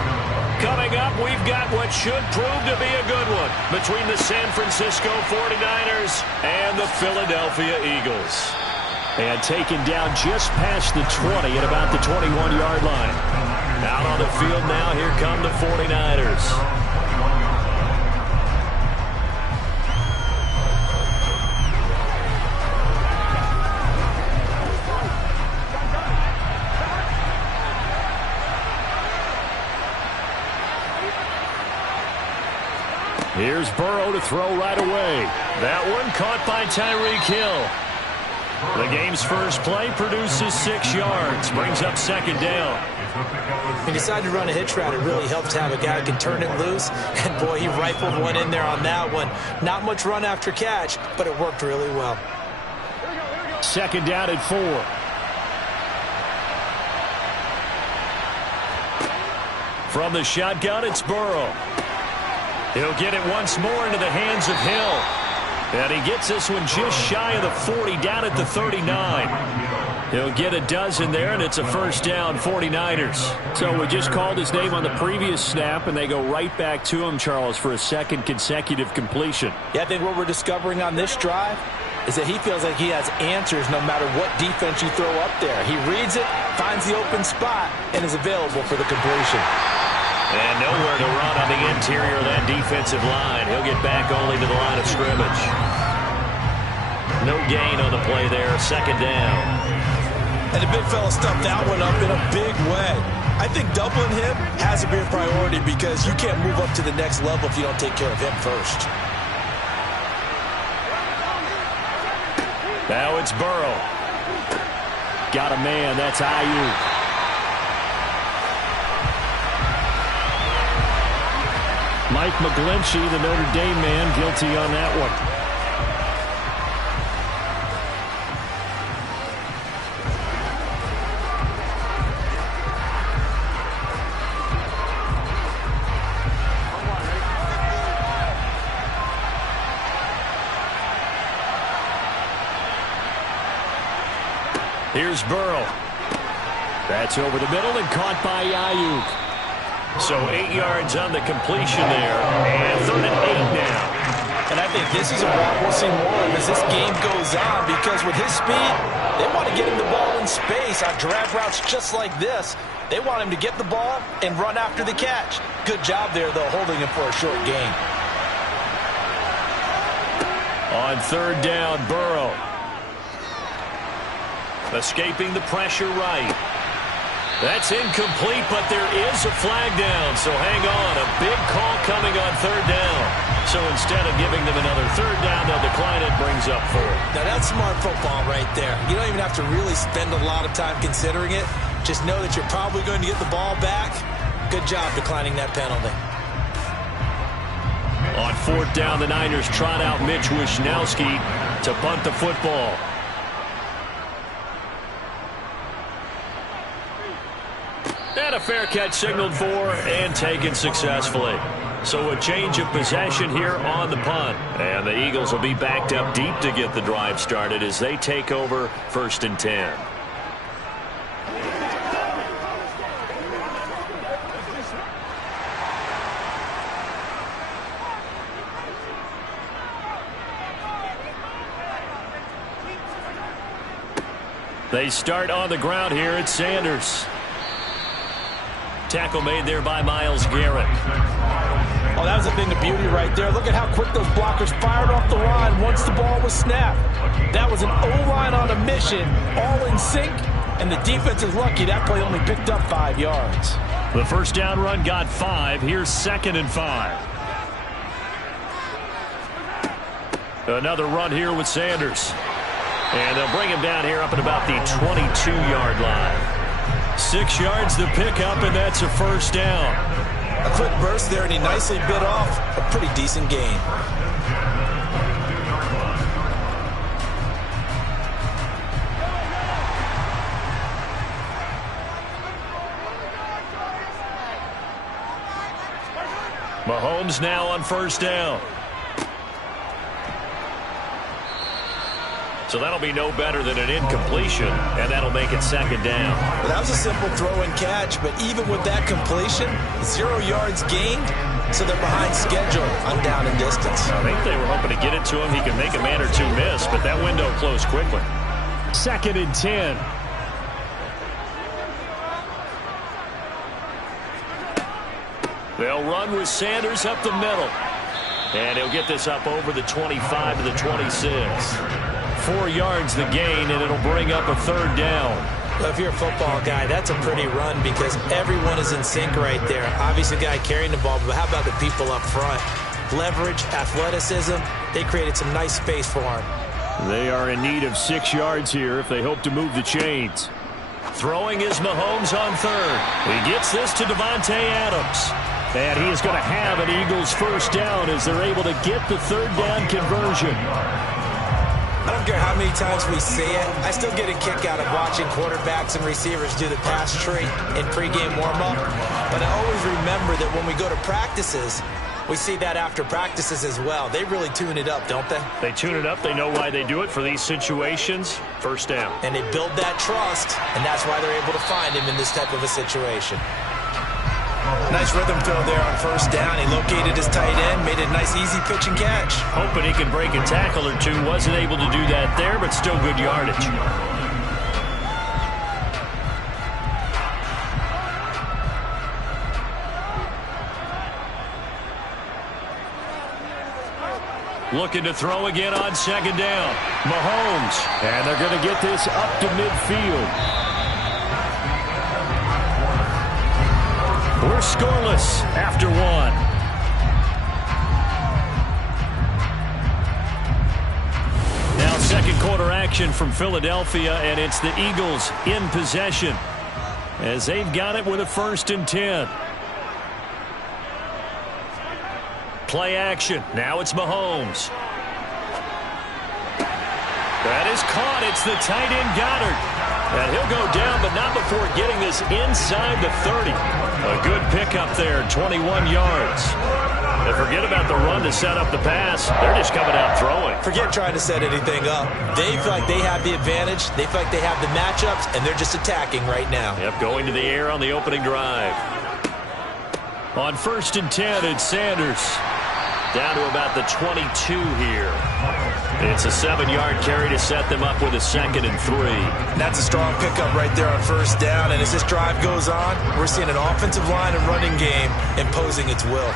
Coming up, we've got what should prove to be a good one between the San Francisco 49ers and the Philadelphia Eagles. And taken down just past the 20 at about the 21-yard line. Out on the field now, here come the 49ers. Here's Burrow to throw right away. That one caught by Tyreek Hill. The game's first play produces 6 yards. Brings up second down. He decided to run a hitch route. It really helps to have a guy who can turn it loose. And, boy, he rifled one in there on that one. Not much run after catch, but it worked really well. Second down at 4. From the shotgun, it's Burrow. He'll get it once more into the hands of Hill. And he gets this one just shy of the 40, down at the 39. He'll get a dozen there, and it's a first down, 49ers. So we just called his name on the previous snap, and they go right back to him, Charles, for a second consecutive completion. Yeah, I think what we're discovering on this drive is that he feels like he has answers no matter what defense you throw up there. He reads it, finds the open spot, and is available for the completion. And nowhere to run on the interior of that defensive line. He'll get back only to the line of scrimmage. No gain on the play there. Second down. And the big fella stuffed that one up in a big way. I think doubling him has to be a priority because you can't move up to the next level if you don't take care of him first. Now it's Burrow. Got a man. That's Ayuk. Mike McGlinchey, the Notre Dame man, guilty on that one. Here's Burrow. That's over the middle and caught by Ayuk. So 8 yards on the completion there, and 3rd and 8 now. And I think this is a route we'll see more of as this game goes on, because with his speed, they want to get him the ball in space on drag routes just like this. They want him to get the ball and run after the catch. Good job there, though, holding him for a short gain. On 3rd down, Burrow. Escaping the pressure right. That's incomplete, but there is a flag down, so hang on. A big call coming on 3rd down. So instead of giving them another 3rd down, they'll decline it, brings up 4. Now that's smart football right there. You don't even have to really spend a lot of time considering it. Just know that you're probably going to get the ball back. Good job declining that penalty. On 4th down, the Niners trot out Mitch Wishnowski to punt the football. And a fair catch signaled for and taken successfully. So a change of possession here on the punt. And the Eagles will be backed up deep to get the drive started as they take over 1st and 10. They start on the ground here at Sanders. Tackle made there by Myles Garrett. Oh, that was a thing of beauty right there. Look at how quick those blockers fired off the line once the ball was snapped. That was an O-line on a mission, all in sync, and the defense is lucky that play only picked up 5 yards. The first down run got 5. Here's 2nd and 5. Another run here with Sanders. And they'll bring him down here up at about the 22-yard line. 6 yards to pick up, and that's a first down. A quick burst there, and he nicely bit off a pretty decent gain. Mahomes now on first down. So that'll be no better than an incompletion, and that'll make it second down. Well, that was a simple throw and catch, but even with that completion, 0 yards gained, so they're behind schedule on down and distance. I think they were hoping to get it to him. He could make a man or two miss, but that window closed quickly. 2nd and 10. They'll run with Sanders up the middle. And he'll get this up over the 25 to the 26. 4 yards the gain, and it'll bring up a 3rd down. Well, if you're a football guy, that's a pretty run because everyone is in sync right there. Obviously, the guy carrying the ball, but how about the people up front? Leverage, athleticism, they created some nice space for him. They are in need of 6 yards here if they hope to move the chains. Throwing is Mahomes on 3rd. He gets this to Davante Adams. And he is going to have an Eagles 1st down as they're able to get the 3rd down conversion. I don't care how many times we say it, I still get a kick out of watching quarterbacks and receivers do the pass tree in pregame warm-up. But I always remember that when we go to practices, we see that after practices as well. They really tune it up, don't they? They tune it up. They know why they do it for these situations. 1st down. And they build that trust, and that's why they're able to find him in this type of a situation. Nice rhythm throw there on 1st down. He located his tight end, made a nice easy pitch and catch. Hoping he could break a tackle or two. Wasn't able to do that there, but still good yardage. Looking to throw again on 2nd down. Mahomes. And they're going to get this up to midfield. We're scoreless after 1. Now 2nd quarter action from Philadelphia, and it's the Eagles in possession as they've got it with a 1st and 10. Play action. Now it's Mahomes. That is caught. It's the tight end Goddard. And he'll go down, but not before getting this inside the 30. A good pickup there, 21 yards. And forget about the run to set up the pass. They're just coming out throwing. Forget trying to set anything up. They feel like they have the advantage. They feel like they have the matchups, and they're just attacking right now. Yep, going to the air on the opening drive. On 1st and 10, it's Sanders. Down to about the 22 here. It's a 7-yard carry to set them up with a 2nd and 3. That's a strong pickup right there on 1st down. And as this drive goes on, we're seeing an offensive line and running game imposing its will.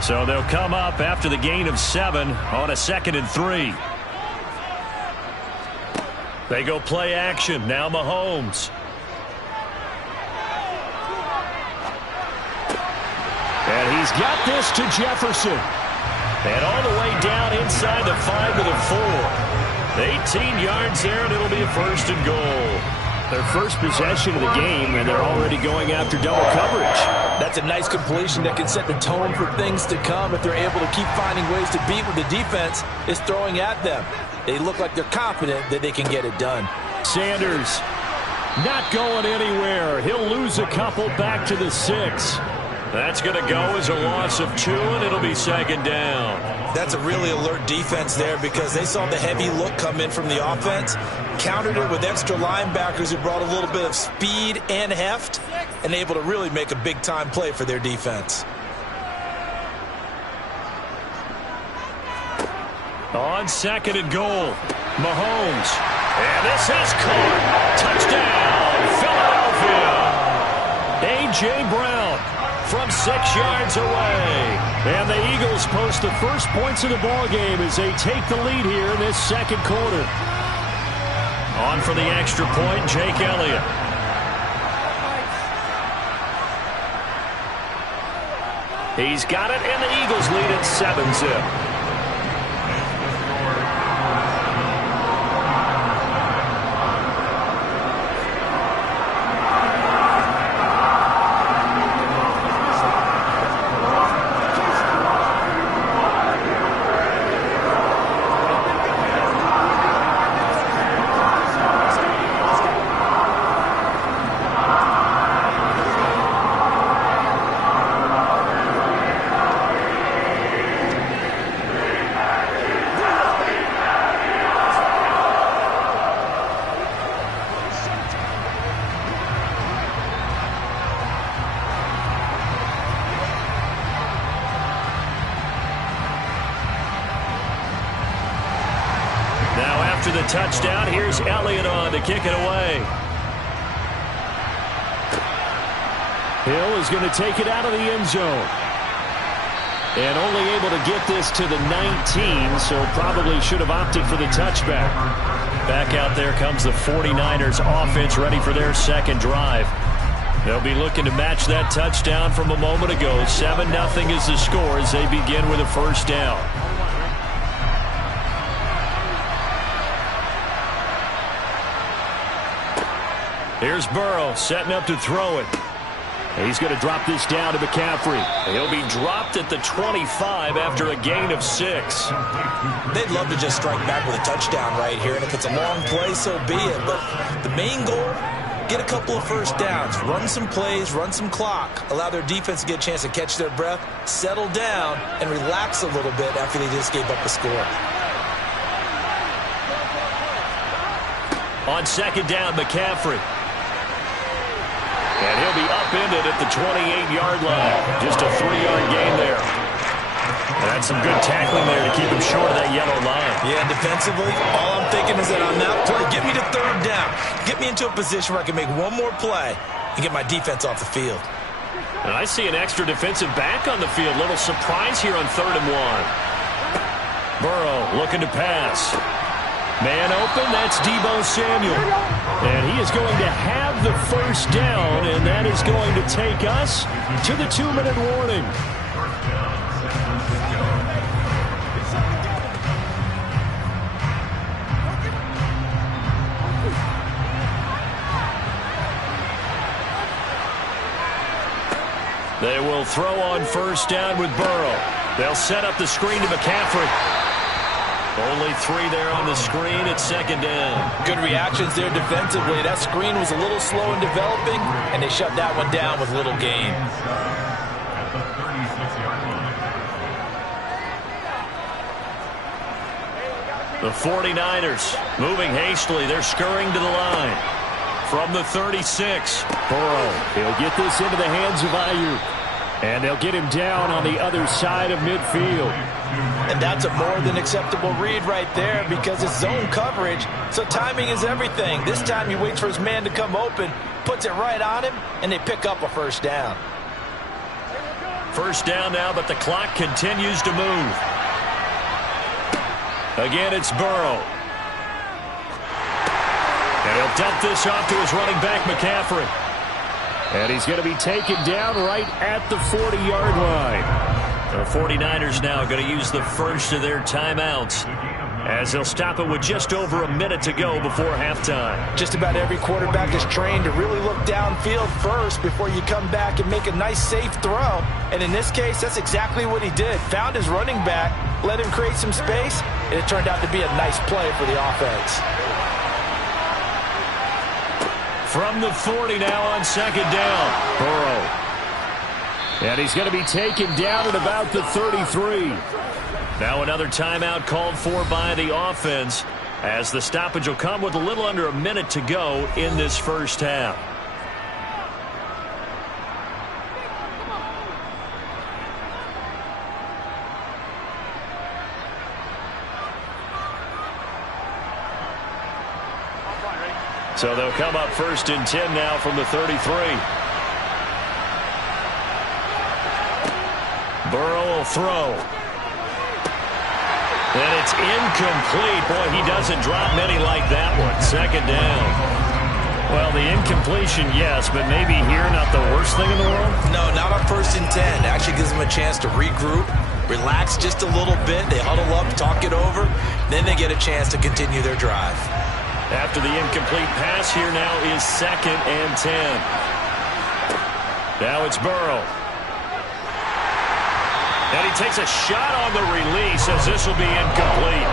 So they'll come up after the gain of 7 on a 2nd and 3. They go play action. Now Mahomes. And he's got this to Jefferson. And all the way down inside the 5 to the 4. 18 yards there, and it'll be a 1st and goal. Their first possession of the game, and they're already going after double coverage. That's a nice completion that can set the tone for things to come if they're able to keep finding ways to beat what the defense is throwing at them. They look like they're confident that they can get it done. Sanders not going anywhere. He'll lose a couple back to the 6. That's going to go as a loss of 2, and it'll be 2nd down. That's a really alert defense there because they saw the heavy look come in from the offense, countered it with extra linebackers who brought a little bit of speed and heft, and able to really make a big-time play for their defense. On 2nd and goal, Mahomes. And this is caught. Touchdown, Philadelphia. A.J. Brown from 6 yards away. And the Eagles post the first points of the ballgame as they take the lead here in this 2nd quarter. On for the extra point, Jake Elliott. He's got it, and the Eagles lead at 7-zip. Now after the touchdown, here's Elliott on to kick it away. Hill is going to take it out of the end zone. And only able to get this to the 19, so probably should have opted for the touchback. Back out there comes the 49ers offense ready for their second drive. They'll be looking to match that touchdown from a moment ago. 7-0 is the score as they begin with a first down. Here's Burrow setting up to throw it. He's going to drop this down to McCaffrey. He'll be dropped at the 25 after a gain of 6. They'd love to just strike back with a touchdown right here, and if it's a long play, so be it. But the main goal, get a couple of first downs, run some plays, run some clock, allow their defense to get a chance to catch their breath, settle down, and relax a little bit after they just gave up a score. On second down, McCaffrey. And he'll be upended at the 28-yard line. Just a 3-yard gain there. And that's some good tackling there to keep him short of that yellow line. Yeah, defensively, all I'm thinking is that on that play, get me to third down. Get me into a position where I can make one more play and get my defense off the field. And I see an extra defensive back on the field. Little surprise here on 3rd and 1. Burrow looking to pass. Man open, that's Deebo Samuel. And he is going to have the first down, and that is going to take us to the 2-minute warning. They will throw on first down with Burrow. They'll set up the screen to McCaffrey. Only 3 there on the screen at second down. Good reactions there defensively. That screen was a little slow in developing, and they shut that one down with little gain. At the 36-yard line. The 49ers moving hastily. They're scurrying to the line. From the 36, Burrow, he'll get this into the hands of Ayuk. And they'll get him down on the other side of midfield. And that's a more than acceptable read right there because it's zone coverage, so timing is everything. This time he waits for his man to come open, puts it right on him, and they pick up a first down. First down now, but the clock continues to move. Again, it's Burrow. And he'll dump this off to his running back, McCaffrey. And he's going to be taken down right at the 40-yard line. The 49ers now going to use the first of their timeouts as they'll stop it with just over a minute to go before halftime. Just about every quarterback is trained to really look downfield first before you come back and make a nice, safe throw. And in this case, that's exactly what he did. Found his running back, let him create some space, and it turned out to be a nice play for the offense. From the 40 now on second down, Burrow. And he's going to be taken down at about the 33. Now another timeout called for by the offense as the stoppage will come with a little under a minute to go in this first half. So they'll come up 1st and 10 now from the 33. Burrow will throw. And it's incomplete. Boy, he doesn't drop many like that one. Second down. Well, the incompletion, yes, but maybe here not the worst thing in the world? No, not on 1st and 10. It actually gives them a chance to regroup, relax just a little bit. They huddle up, talk it over. Then they get a chance to continue their drive. After the incomplete pass, here now is 2nd and 10. Now it's Burrow. And he takes a shot on the release as this will be incomplete.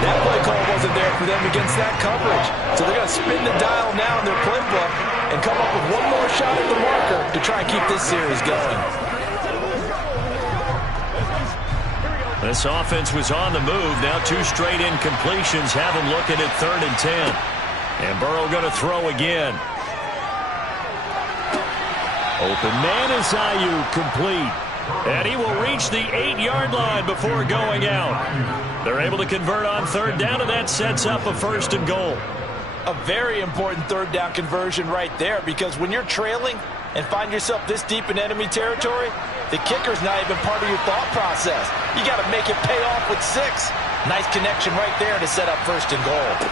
That play call wasn't there for them against that coverage. So they're going to spin the dial now in their playbook and come up with one more shot at the marker to try and keep this series going. This offense was on the move. Now 2 straight incompletions have him looking at 3rd and 10. And Burrow going to throw again. Open man is Ayuk, complete. And he will reach the 8-yard line before going out. They're able to convert on third down, and that sets up a 1st and goal. A very important third down conversion right there, because when you're trailing and find yourself this deep in enemy territory, the kicker's not even part of your thought process. You got to make it pay off with 6. Nice connection right there to set up 1st and goal.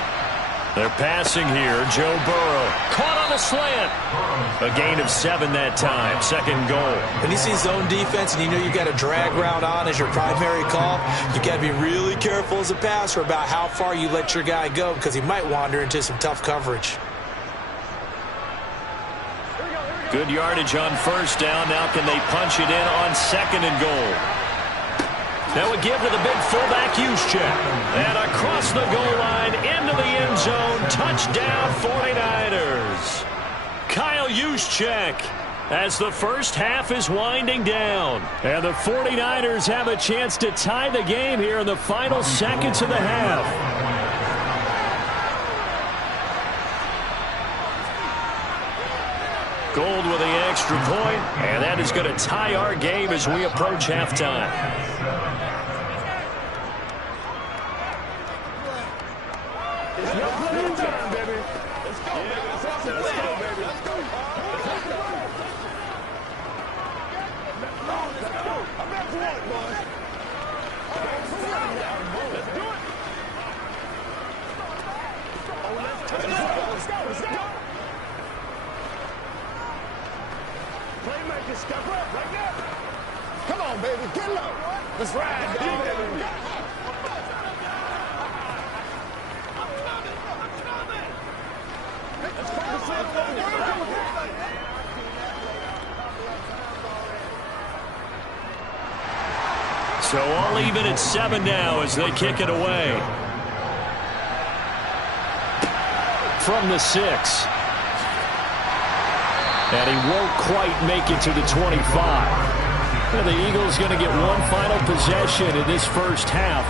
They're passing here. Joe Burrow caught on the slant. A gain of 7 that time. 2nd goal. When you see zone defense and you know you've got a drag route on as your primary call, you've got to be really careful as a passer about how far you let your guy go, because he might wander into some tough coverage. Good yardage on 1st down. Now can they punch it in on 2nd and goal? That would give to the big fullback Juszczyk. And across the goal line into the end zone. Touchdown 49ers. Kyle Juszczyk as the first half is winding down. And the 49ers have a chance to tie the game here in the final seconds of the half. Gold with the extra point, and that is going to tie our game as we approach halftime. It's no play time, baby. Let's go, baby. Let's go, baby. Let's go. Let's go. I'm back for one, boys. Let's do it. Let's go. Let's go. Playmaker, step up right now. Come on, baby. Get low. Let's ride, baby. So all even at 7 now as they kick it away. From the 6. And he won't quite make it to the 25. And the Eagles going to get one final possession in this first half.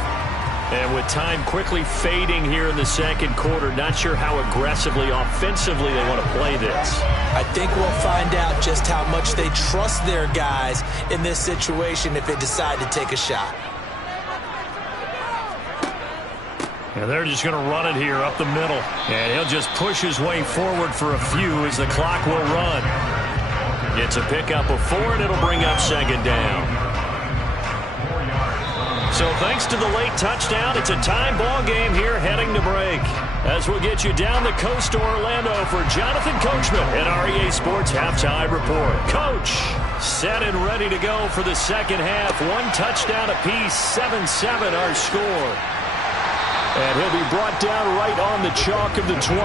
And with time quickly fading here in the 2nd quarter, not sure how aggressively, offensively they want to play this. I think we'll find out just how much they trust their guys in this situation if they decide to take a shot. And they're just going to run it here up the middle. And he'll just push his way forward for a few as the clock will run. Gets a pickup of 4, and it'll bring up 2nd down. So thanks to the late touchdown, it's a time ball game here heading to break. As we'll get you down the coast to Orlando for Jonathan Coachman at our EA Sports Halftime Report. Coach, set and ready to go for the 2nd half. 1 touchdown apiece, 7-7 our score. And he'll be brought down right on the chalk of the 20.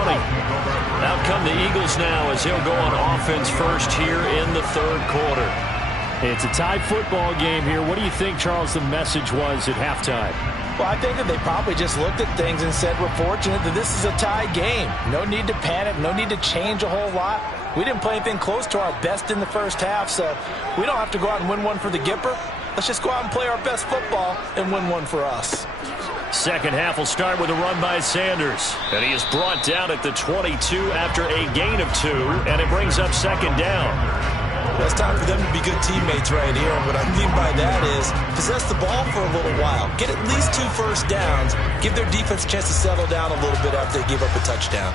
Out come the Eagles now as he'll go on offense first here in the 3rd quarter. It's a tied football game here. What do you think, Charles, the message was at halftime? Well, I think that they probably just looked at things and said, we're fortunate that this is a tie game. No need to panic. No need to change a whole lot. We didn't play anything close to our best in the first half, so we don't have to go out and win one for the Gipper. Let's just go out and play our best football and win one for us. 2nd half will start with a run by Sanders. And he is brought down at the 22 after a gain of 2, and it brings up 2nd down. Well, it's time for them to be good teammates right here. And what I mean by that is possess the ball for a little while. Get at least 2 first downs. Give their defense a chance to settle down a little bit after they give up a touchdown.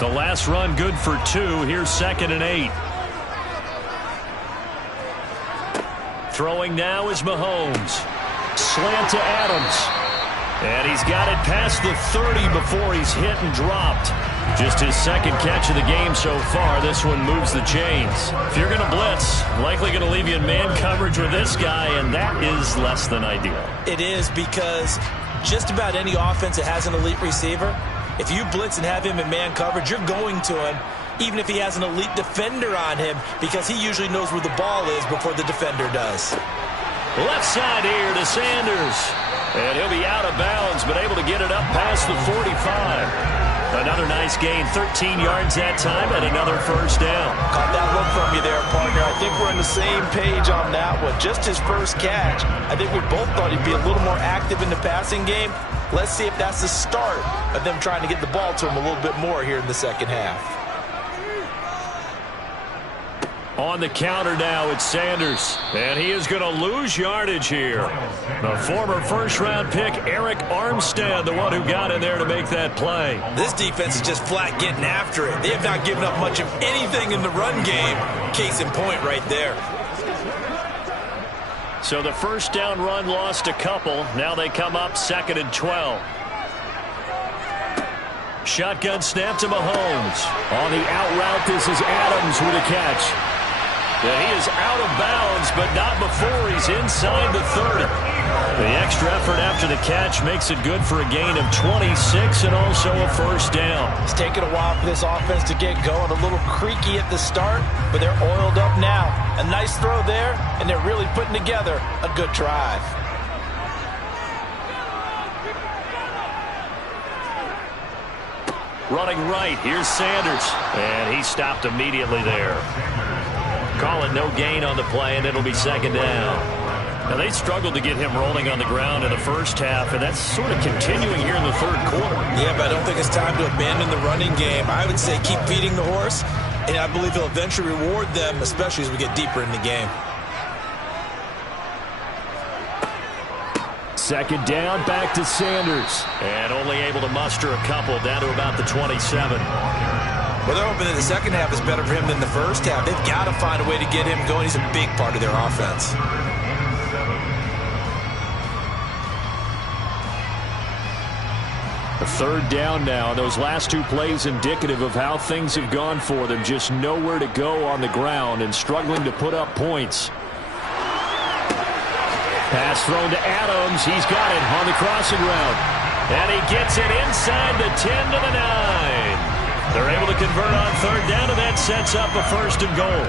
The last run good for 2. Here's 2nd and 8. Throwing now is Mahomes. Slant to Adams. And he's got it past the 30 before he's hit and dropped. Just his 2nd catch of the game so far. This one moves the chains. If you're going to blitz, likely going to leave you in man coverage with this guy, and that is less than ideal. It is, because just about any offense that has an elite receiver, if you blitz and have him in man coverage, you're going to him, even if he has an elite defender on him, because he usually knows where the ball is before the defender does. Left side here to Sanders. And he'll be out of bounds, but able to get it up past the 45. Another nice gain, 13 yards that time, and another first down. Caught that look from you there, partner. I think we're on the same page on that one. Just his first catch. I think we both thought he'd be a little more active in the passing game. Let's see if that's the start of them trying to get the ball to him a little bit more here in the 2nd half. On the counter now, it's Sanders. And he is going to lose yardage here. The former first-round pick, Eric Armstead, the one who got in there to make that play. This defense is just flat getting after it. They have not given up much of anything in the run game. Case in point right there. So the first down run lost a couple. Now they come up 2nd and 12. Shotgun snap to Mahomes. On the out route, this is Adams with a catch. Yeah, he is out of bounds, but not before he's inside the 30. The extra effort after the catch makes it good for a gain of 26 and also a first down. It's taken a while for this offense to get going. A little creaky at the start, but they're oiled up now. A nice throw there, and they're really putting together a good drive. Running right, here's Sanders. And he stopped immediately there. Call it no gain on the play, and it'll be 2nd down. Now, they struggled to get him rolling on the ground in the first half, and that's sort of continuing here in the 3rd quarter. Yeah, but I don't think it's time to abandon the running game. I would say keep feeding the horse, and I believe he'll eventually reward them, especially as we get deeper in the game. 2nd down, back to Sanders. And only able to muster a couple down to about the 27. Well, they're hoping that the second half is better for him than the first half. They've got to find a way to get him going. He's a big part of their offense. A 3rd down now. Those last 2 plays indicative of how things have gone for them. Just nowhere to go on the ground and struggling to put up points. Pass thrown to Adams. He's got it on the crossing route. And he gets it inside the 10 to the 9. They're able to convert on 3rd down, and that sets up a 1st and goal.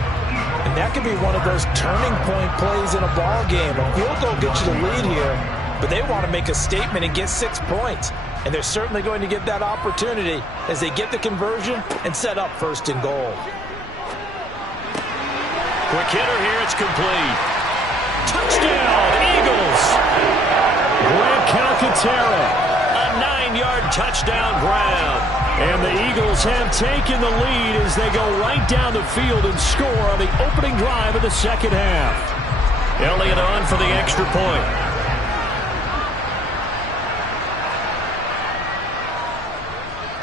And that could be one of those turning point plays in a ball game. A field goal gets you the lead here, but they want to make a statement and get 6 points. And they're certainly going to get that opportunity as they get the conversion and set up 1st and goal. Quick hitter here, it's complete. Touchdown, Eagles! Grant Calcaterra, a 9-yard touchdown grab. And the Eagles have taken the lead as they go right down the field and score on the opening drive of the 2nd half. Elliott on for the extra point.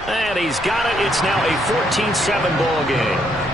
And he's got it. It's now a 14-7 ball game.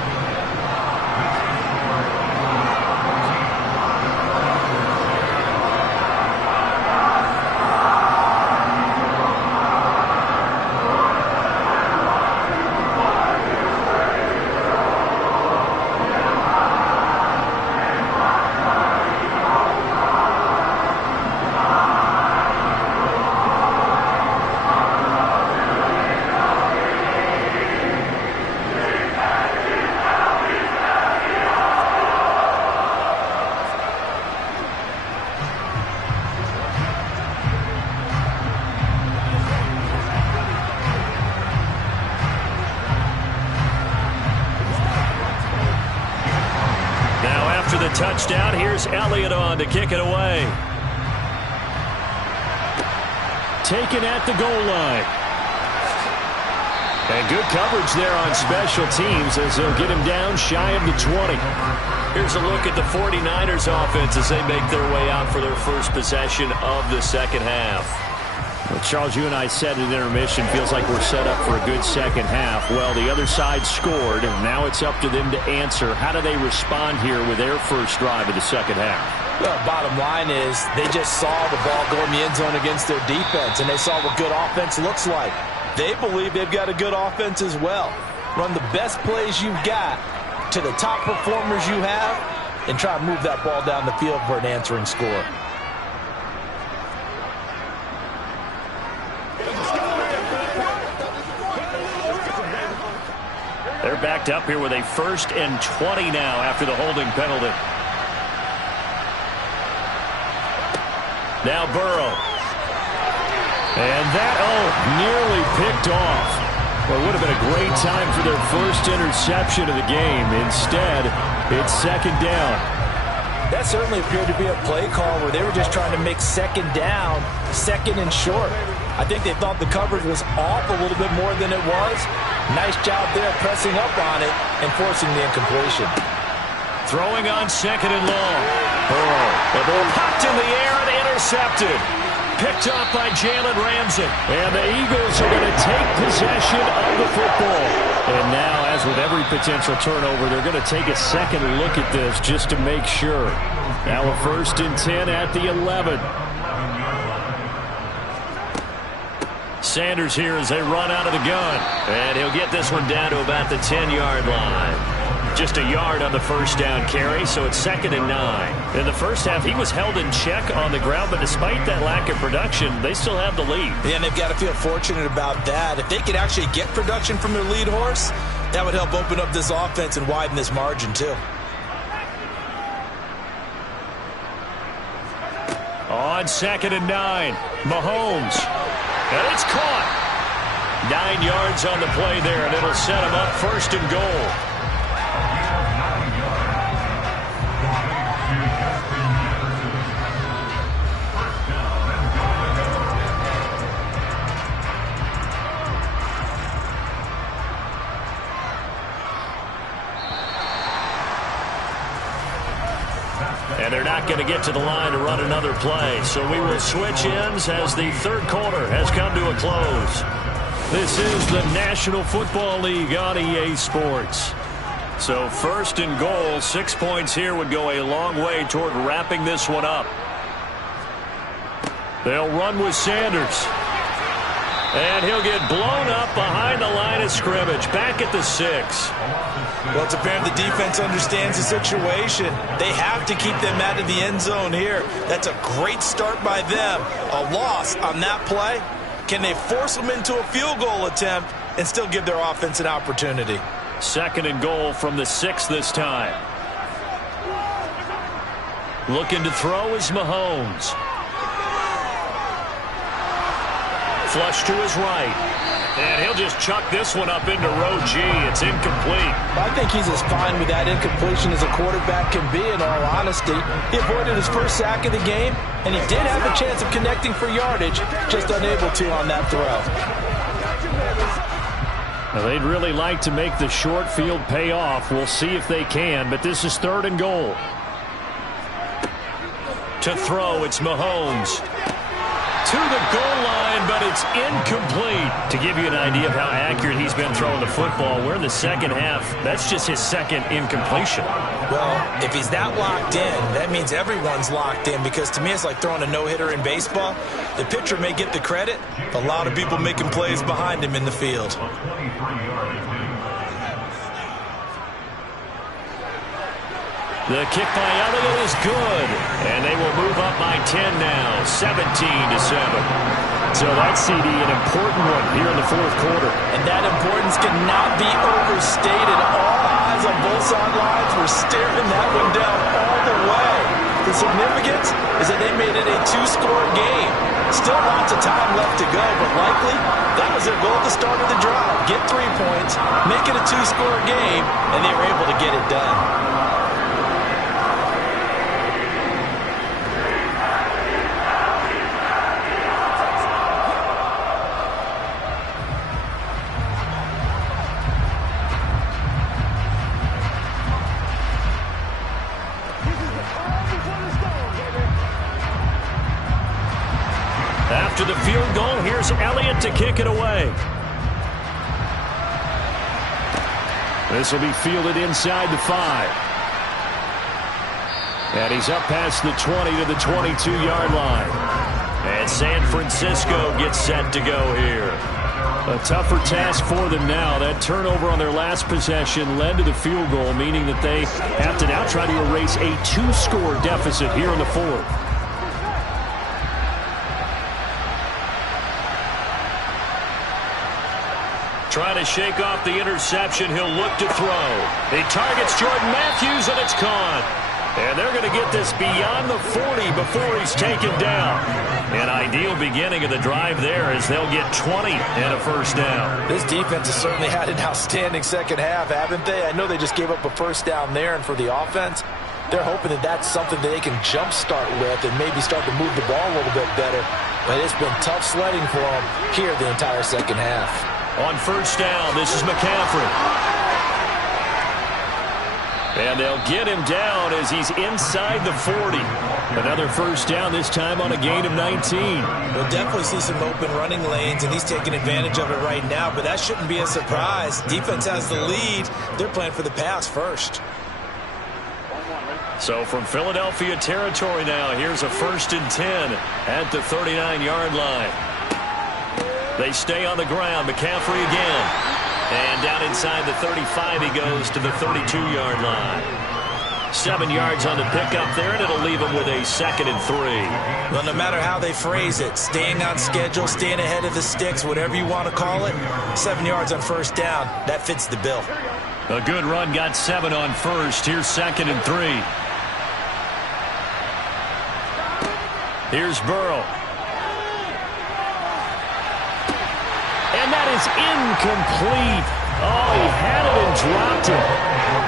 Touchdown. Here's Elliott on to kick it away. Taken at the goal line. And good coverage there on special teams as they'll get him down shy of the 20. Here's a look at the 49ers offense as they make their way out for their first possession of the 2nd half. Well, Charles, you and I said at intermission, feels like we're set up for a good 2nd half. Well, the other side scored, and now it's up to them to answer. How do they respond here with their first drive of the 2nd half? Well, bottom line is they just saw the ball go in the end zone against their defense, and they saw what good offense looks like. They believe they've got a good offense as well. Run the best plays you've got to the top performers you have, and try to move that ball down the field for an answering score. They're backed up here with a 1st and 20 now after the holding penalty. Now Burrow. And that, nearly picked off. Well, it would have been a great time for their first interception of the game. Instead, it's 2nd down. That certainly appeared to be a play call where they were just trying to make 2nd down, 2nd and short. I think they thought the coverage was off a little bit more than it was. Nice job there pressing up on it and forcing the incompletion. Throwing on second and long. Burrow. The ball popped in the air and intercepted. Picked off by Jalen Ramsey. And the Eagles are going to take possession of the football. And now, as with every potential turnover, they're going to take a second look at this just to make sure. Now a 1st and 10 at the 11. Sanders here as they run out of the gun. And he'll get this one down to about the 10-yard line. Just a yard on the first down carry, so it's 2nd and 9. In the first half, he was held in check on the ground, but despite that lack of production, they still have the lead. Yeah, and they've got to feel fortunate about that. If they could actually get production from their lead horse, that would help open up this offense and widen this margin, too. On 2nd and 9, Mahomes. And it's caught. 9 yards on the play there, and it'll set him up 1st and goal. And they're not going to get to the line to run another play. So we will switch ends as the 3rd quarter has come to a close. This is the National Football League on EA Sports. So 1st and goal, 6 points here would go a long way toward wrapping this one up. They'll run with Sanders. And he'll get blown up behind the line of scrimmage, back at the 6. Well, it's apparent the defense understands the situation. They have to keep them out of the end zone here. That's a great start by them. A loss on that play. Can they force them into a field goal attempt and still give their offense an opportunity? 2nd and goal from the 6 this time. Looking to throw is Mahomes. Flush to his right. And he'll just chuck this one up into row G. It's incomplete. I think he's as fine with that incompletion as a quarterback can be, in all honesty. He avoided his first sack of the game, and he did have a chance of connecting for yardage, just unable to on that throw. Now, they'd really like to make the short field pay off. We'll see if they can, but this is 3rd and goal. To throw, it's Mahomes. To the goal line, but it's incomplete. To give you an idea of how accurate he's been throwing the football, we're in the 2nd half. That's just his 2nd incompletion. Well, if he's that locked in, that means everyone's locked in, because to me it's like throwing a no-hitter in baseball. The pitcher may get the credit, a lot of people making plays behind him in the field. The kick by Elliott is good, and they will move up by 10 now, 17-7. So that CD, an important one here in the 4th quarter. And that importance cannot be overstated. All eyes on both sidelines were staring that one down all the way. The significance is that they made it a 2-score game. Still lots of time left to go, but likely that was their goal at the start of the drive. Get 3 points, make it a 2-score game, and they were able to get it done. After the field goal, here's Elliott to kick it away. This will be fielded inside the 5. And he's up past the 20 to the 22-yard line. And San Francisco gets set to go here. A tougher task for them now. That turnover on their last possession led to the field goal, meaning that they have to now try to erase a 2-score deficit here in the 4th. Trying to shake off the interception. He'll look to throw. He targets Jordan Matthews, and it's caught. And they're going to get this beyond the 40 before he's taken down. An ideal beginning of the drive there as they'll get 20 and a 1st down. This defense has certainly had an outstanding 2nd half, haven't they? I know they just gave up a 1st down there, and for the offense, they're hoping that that's something that they can jumpstart with and maybe start to move the ball a little bit better. But it's been tough sledding for them here the entire 2nd half. On 1st down, this is McCaffrey. And they'll get him down as he's inside the 40. Another first down, this time on a gain of 19. We'll definitely see some open running lanes, and he's taking advantage of it right now, but that shouldn't be a surprise. Defense has the lead. They're playing for the pass first. So from Philadelphia territory now, here's a 1st and 10 at the 39-yard line. They stay on the ground. McCaffrey again. And down inside the 35 he goes to the 32-yard line. 7 yards on the pickup there, and it'll leave him with a 2nd and 3. Well, no matter how they phrase it, staying on schedule, staying ahead of the sticks, whatever you want to call it, 7 yards on first down, that fits the bill. A good run, got 7 on first. Here's 2nd and 3. Here's Burrow. And that is incomplete. Oh, he had it and dropped it.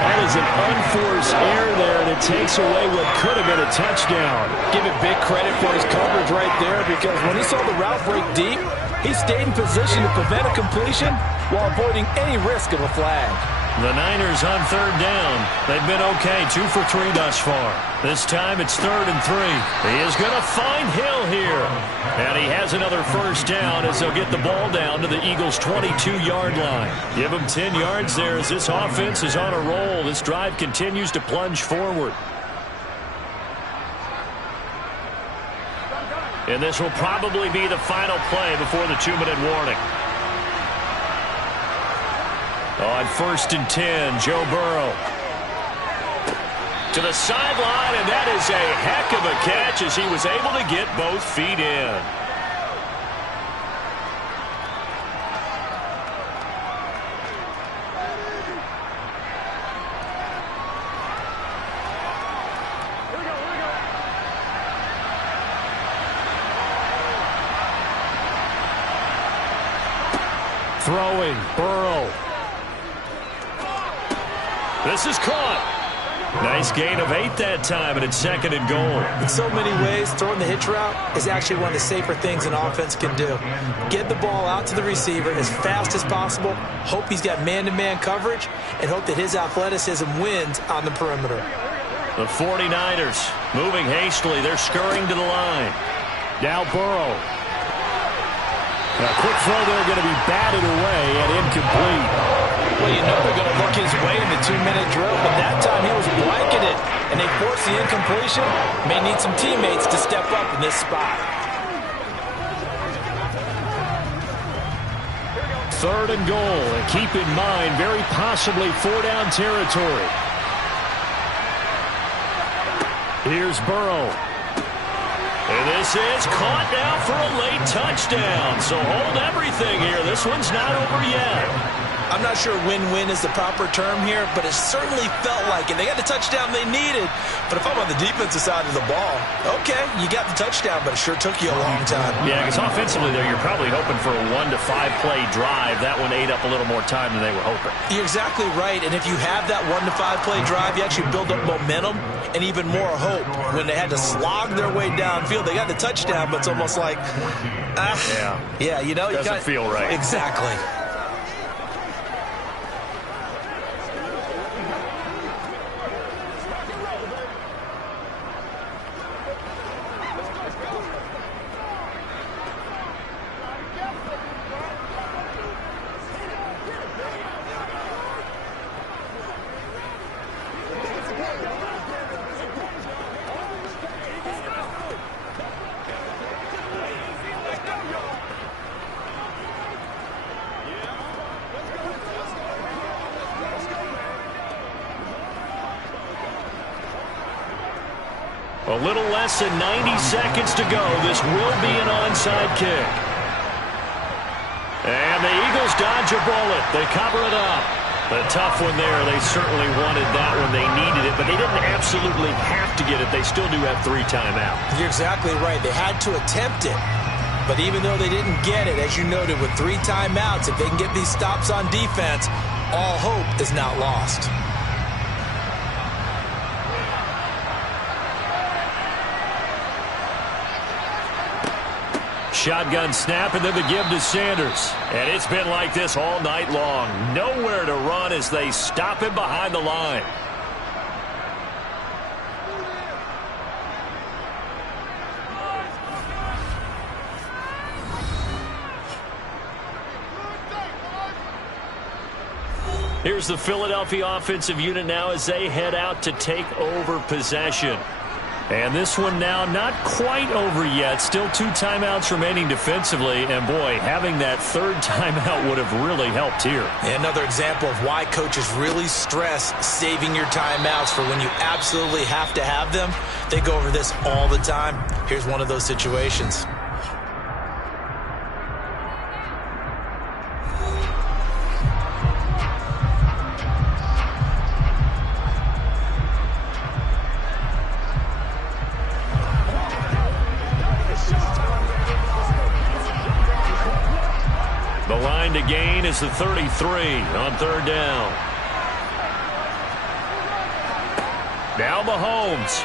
That is an unforced error there, and it takes away what could have been a touchdown. Give it big credit for his coverage right there, because when he saw the route break deep, he stayed in position to prevent a completion while avoiding any risk of a flag. The Niners on 3rd down. They've been okay, 2 for 3 thus far. This time it's 3rd and 3. He is going to find Hill here. And he has another first down as they'll get the ball down to the Eagles' 22-yard line. Give him 10 yards there as this offense is on a roll. This drive continues to plunge forward. And this will probably be the final play before the 2-minute warning. On 1st and 10, Joe Burrow. To the sideline, and that is a heck of a catch as he was able to get both feet in. Throwing, Burrow. This is caught. Nice gain of 8 that time, and it's 2nd and goal. In so many ways, throwing the hitch route is actually one of the safer things an offense can do. Get the ball out to the receiver as fast as possible, hope he's got man-to-man coverage, and hope that his athleticism wins on the perimeter. The 49ers moving hastily. They're scurrying to the line. Now Burrow. A quick throw there, going to be batted away and incomplete. Well, you know they're going to look his way in the 2-minute drill, but that time he was blanketed, and they forced the incompletion. May need some teammates to step up in this spot. 3rd and goal, and keep in mind, very possibly 4-down territory. Here's Burrow. And this is caught now for a late touchdown. So hold everything here. This one's not over yet. I'm not sure win-win is the proper term here, but it certainly felt like it. They got the touchdown they needed. But if I'm on the defensive side of the ball, okay, you got the touchdown, but it sure took you a long time. Yeah, because offensively there, you're probably hoping for a 1 to 5 play drive. That one ate up a little more time than they were hoping. You're exactly right. And if you have that 1 to 5 play drive, you actually build up momentum and even more hope. When they had to slog their way downfield, they got the touchdown, but it's almost like, yeah, you know, doesn't feel right. Exactly. A little less than 90 seconds to go. This will be an onside kick. And the Eagles dodge a bullet. They cover it up. A tough one there. They certainly wanted that one. They needed it, but they didn't absolutely have to get it. They still do have 3 timeouts. You're exactly right. They had to attempt it. But even though they didn't get it, as you noted, with 3 timeouts, if they can get these stops on defense, all hope is not lost. Shotgun snap, and then the give to Sanders. And it's been like this all night long. Nowhere to run as they stop him behind the line. Here's the Philadelphia offensive unit now as they head out to take over possession. And this one now not quite over yet. Still 2 timeouts remaining defensively. And, boy, having that 3rd timeout would have really helped here. Another example of why coaches really stress saving your timeouts for when you absolutely have to have them. They go over this all the time. Here's one of those situations. The line to gain is the 33 on 3rd down. Now Mahomes.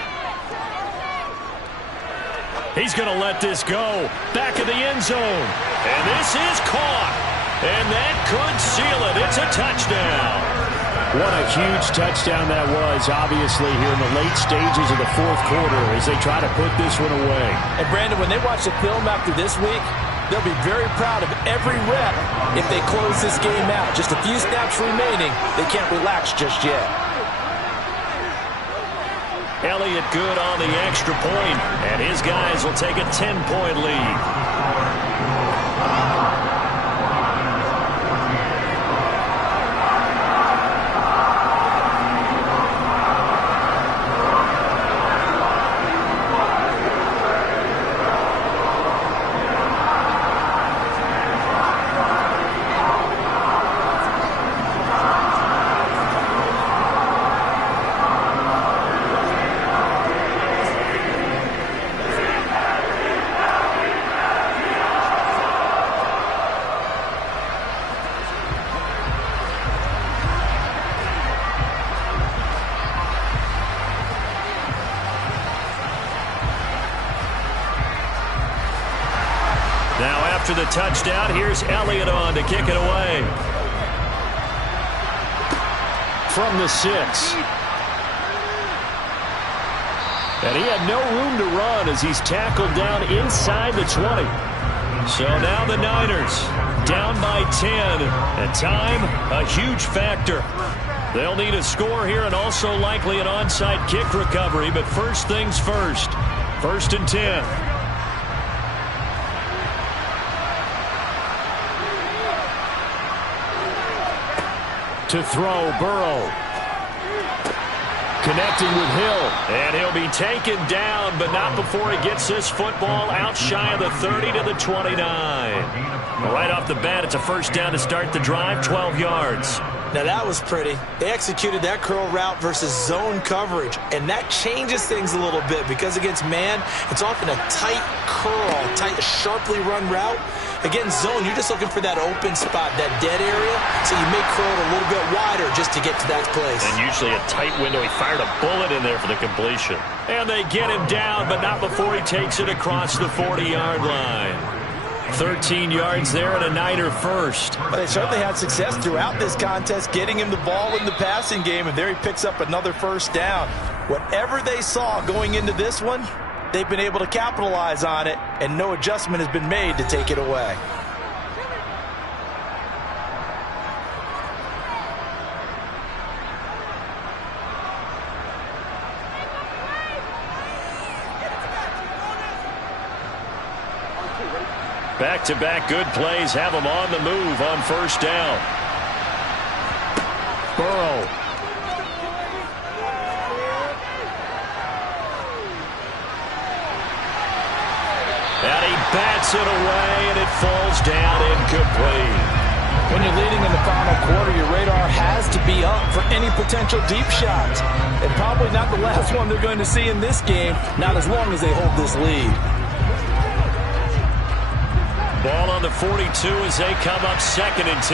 He's going to let this go. Back of the end zone. And this is caught. And that could seal it. It's a touchdown. What a huge touchdown that was, obviously, here in the late stages of the 4th quarter as they try to put this one away. And, Brandon, when they watch the film after this week, they'll be very proud of every rep if they close this game out. Just a few snaps remaining. They can't relax just yet. Elliott good on the extra point, and his guys will take a 10-point lead. After the touchdown, here's Elliott on to kick it away. From the 6. And he had no room to run as he's tackled down inside the 20. So now the Niners down by 10. And time, a huge factor. They'll need a score here and also likely an onside kick recovery. But first things first. 1st and 10. To throw, Burrow. Connecting with Hill. And he'll be taken down, but not before he gets this football out shy of the 30 to the 29. Right off the bat, it's a 1st down to start the drive, 12 yards. Now that was pretty. They executed that curl route versus zone coverage, and that changes things a little bit because against man, it's often a tight curl, tight, sharply run route. Against zone, you're just looking for that open spot, that dead area, so you may curl it a little bit wider just to get to that place. And usually a tight window. He fired a bullet in there for the completion. And they get him down, but not before he takes it across the 40-yard line. 13 yards there and a Niner first. But they certainly had success throughout this contest, getting him the ball in the passing game, and there he picks up another 1st down. Whatever they saw going into this one, they've been able to capitalize on it, and no adjustment has been made to take it away. Back-to-back good plays have them on the move on 1st down. Burrow. And he bats it away, and it falls down incomplete. When you're leading in the final quarter, your radar has to be up for any potential deep shots. And probably not the last one they're going to see in this game, not as long as they hold this lead. Ball on the 42 as they come up 2nd and 10.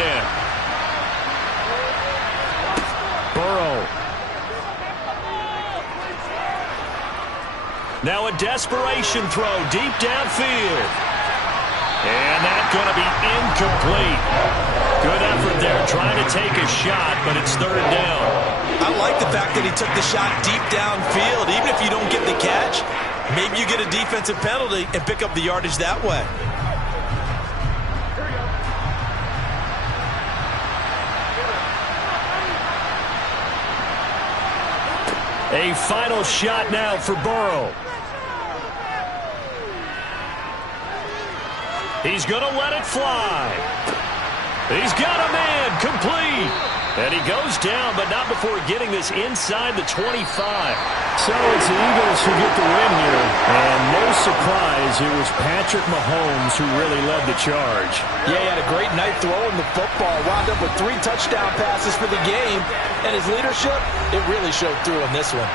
Burrow. Now a desperation throw deep downfield. And that's going to be incomplete. Good effort there trying to take a shot, but it's 3rd down. I like the fact that he took the shot deep downfield. Even if you don't get the catch, maybe you get a defensive penalty and pick up the yardage that way. A final shot now for Burrow. He's going to let it fly. He's got a man complete. And he goes down, but not before getting this inside the 25. So it's the Eagles who get the win here. And no surprise, it was Patrick Mahomes who really led the charge. Yeah, he had a great night throwing the football. Wound up with 3 touchdown passes for the game. And his leadership, it really showed through in this one.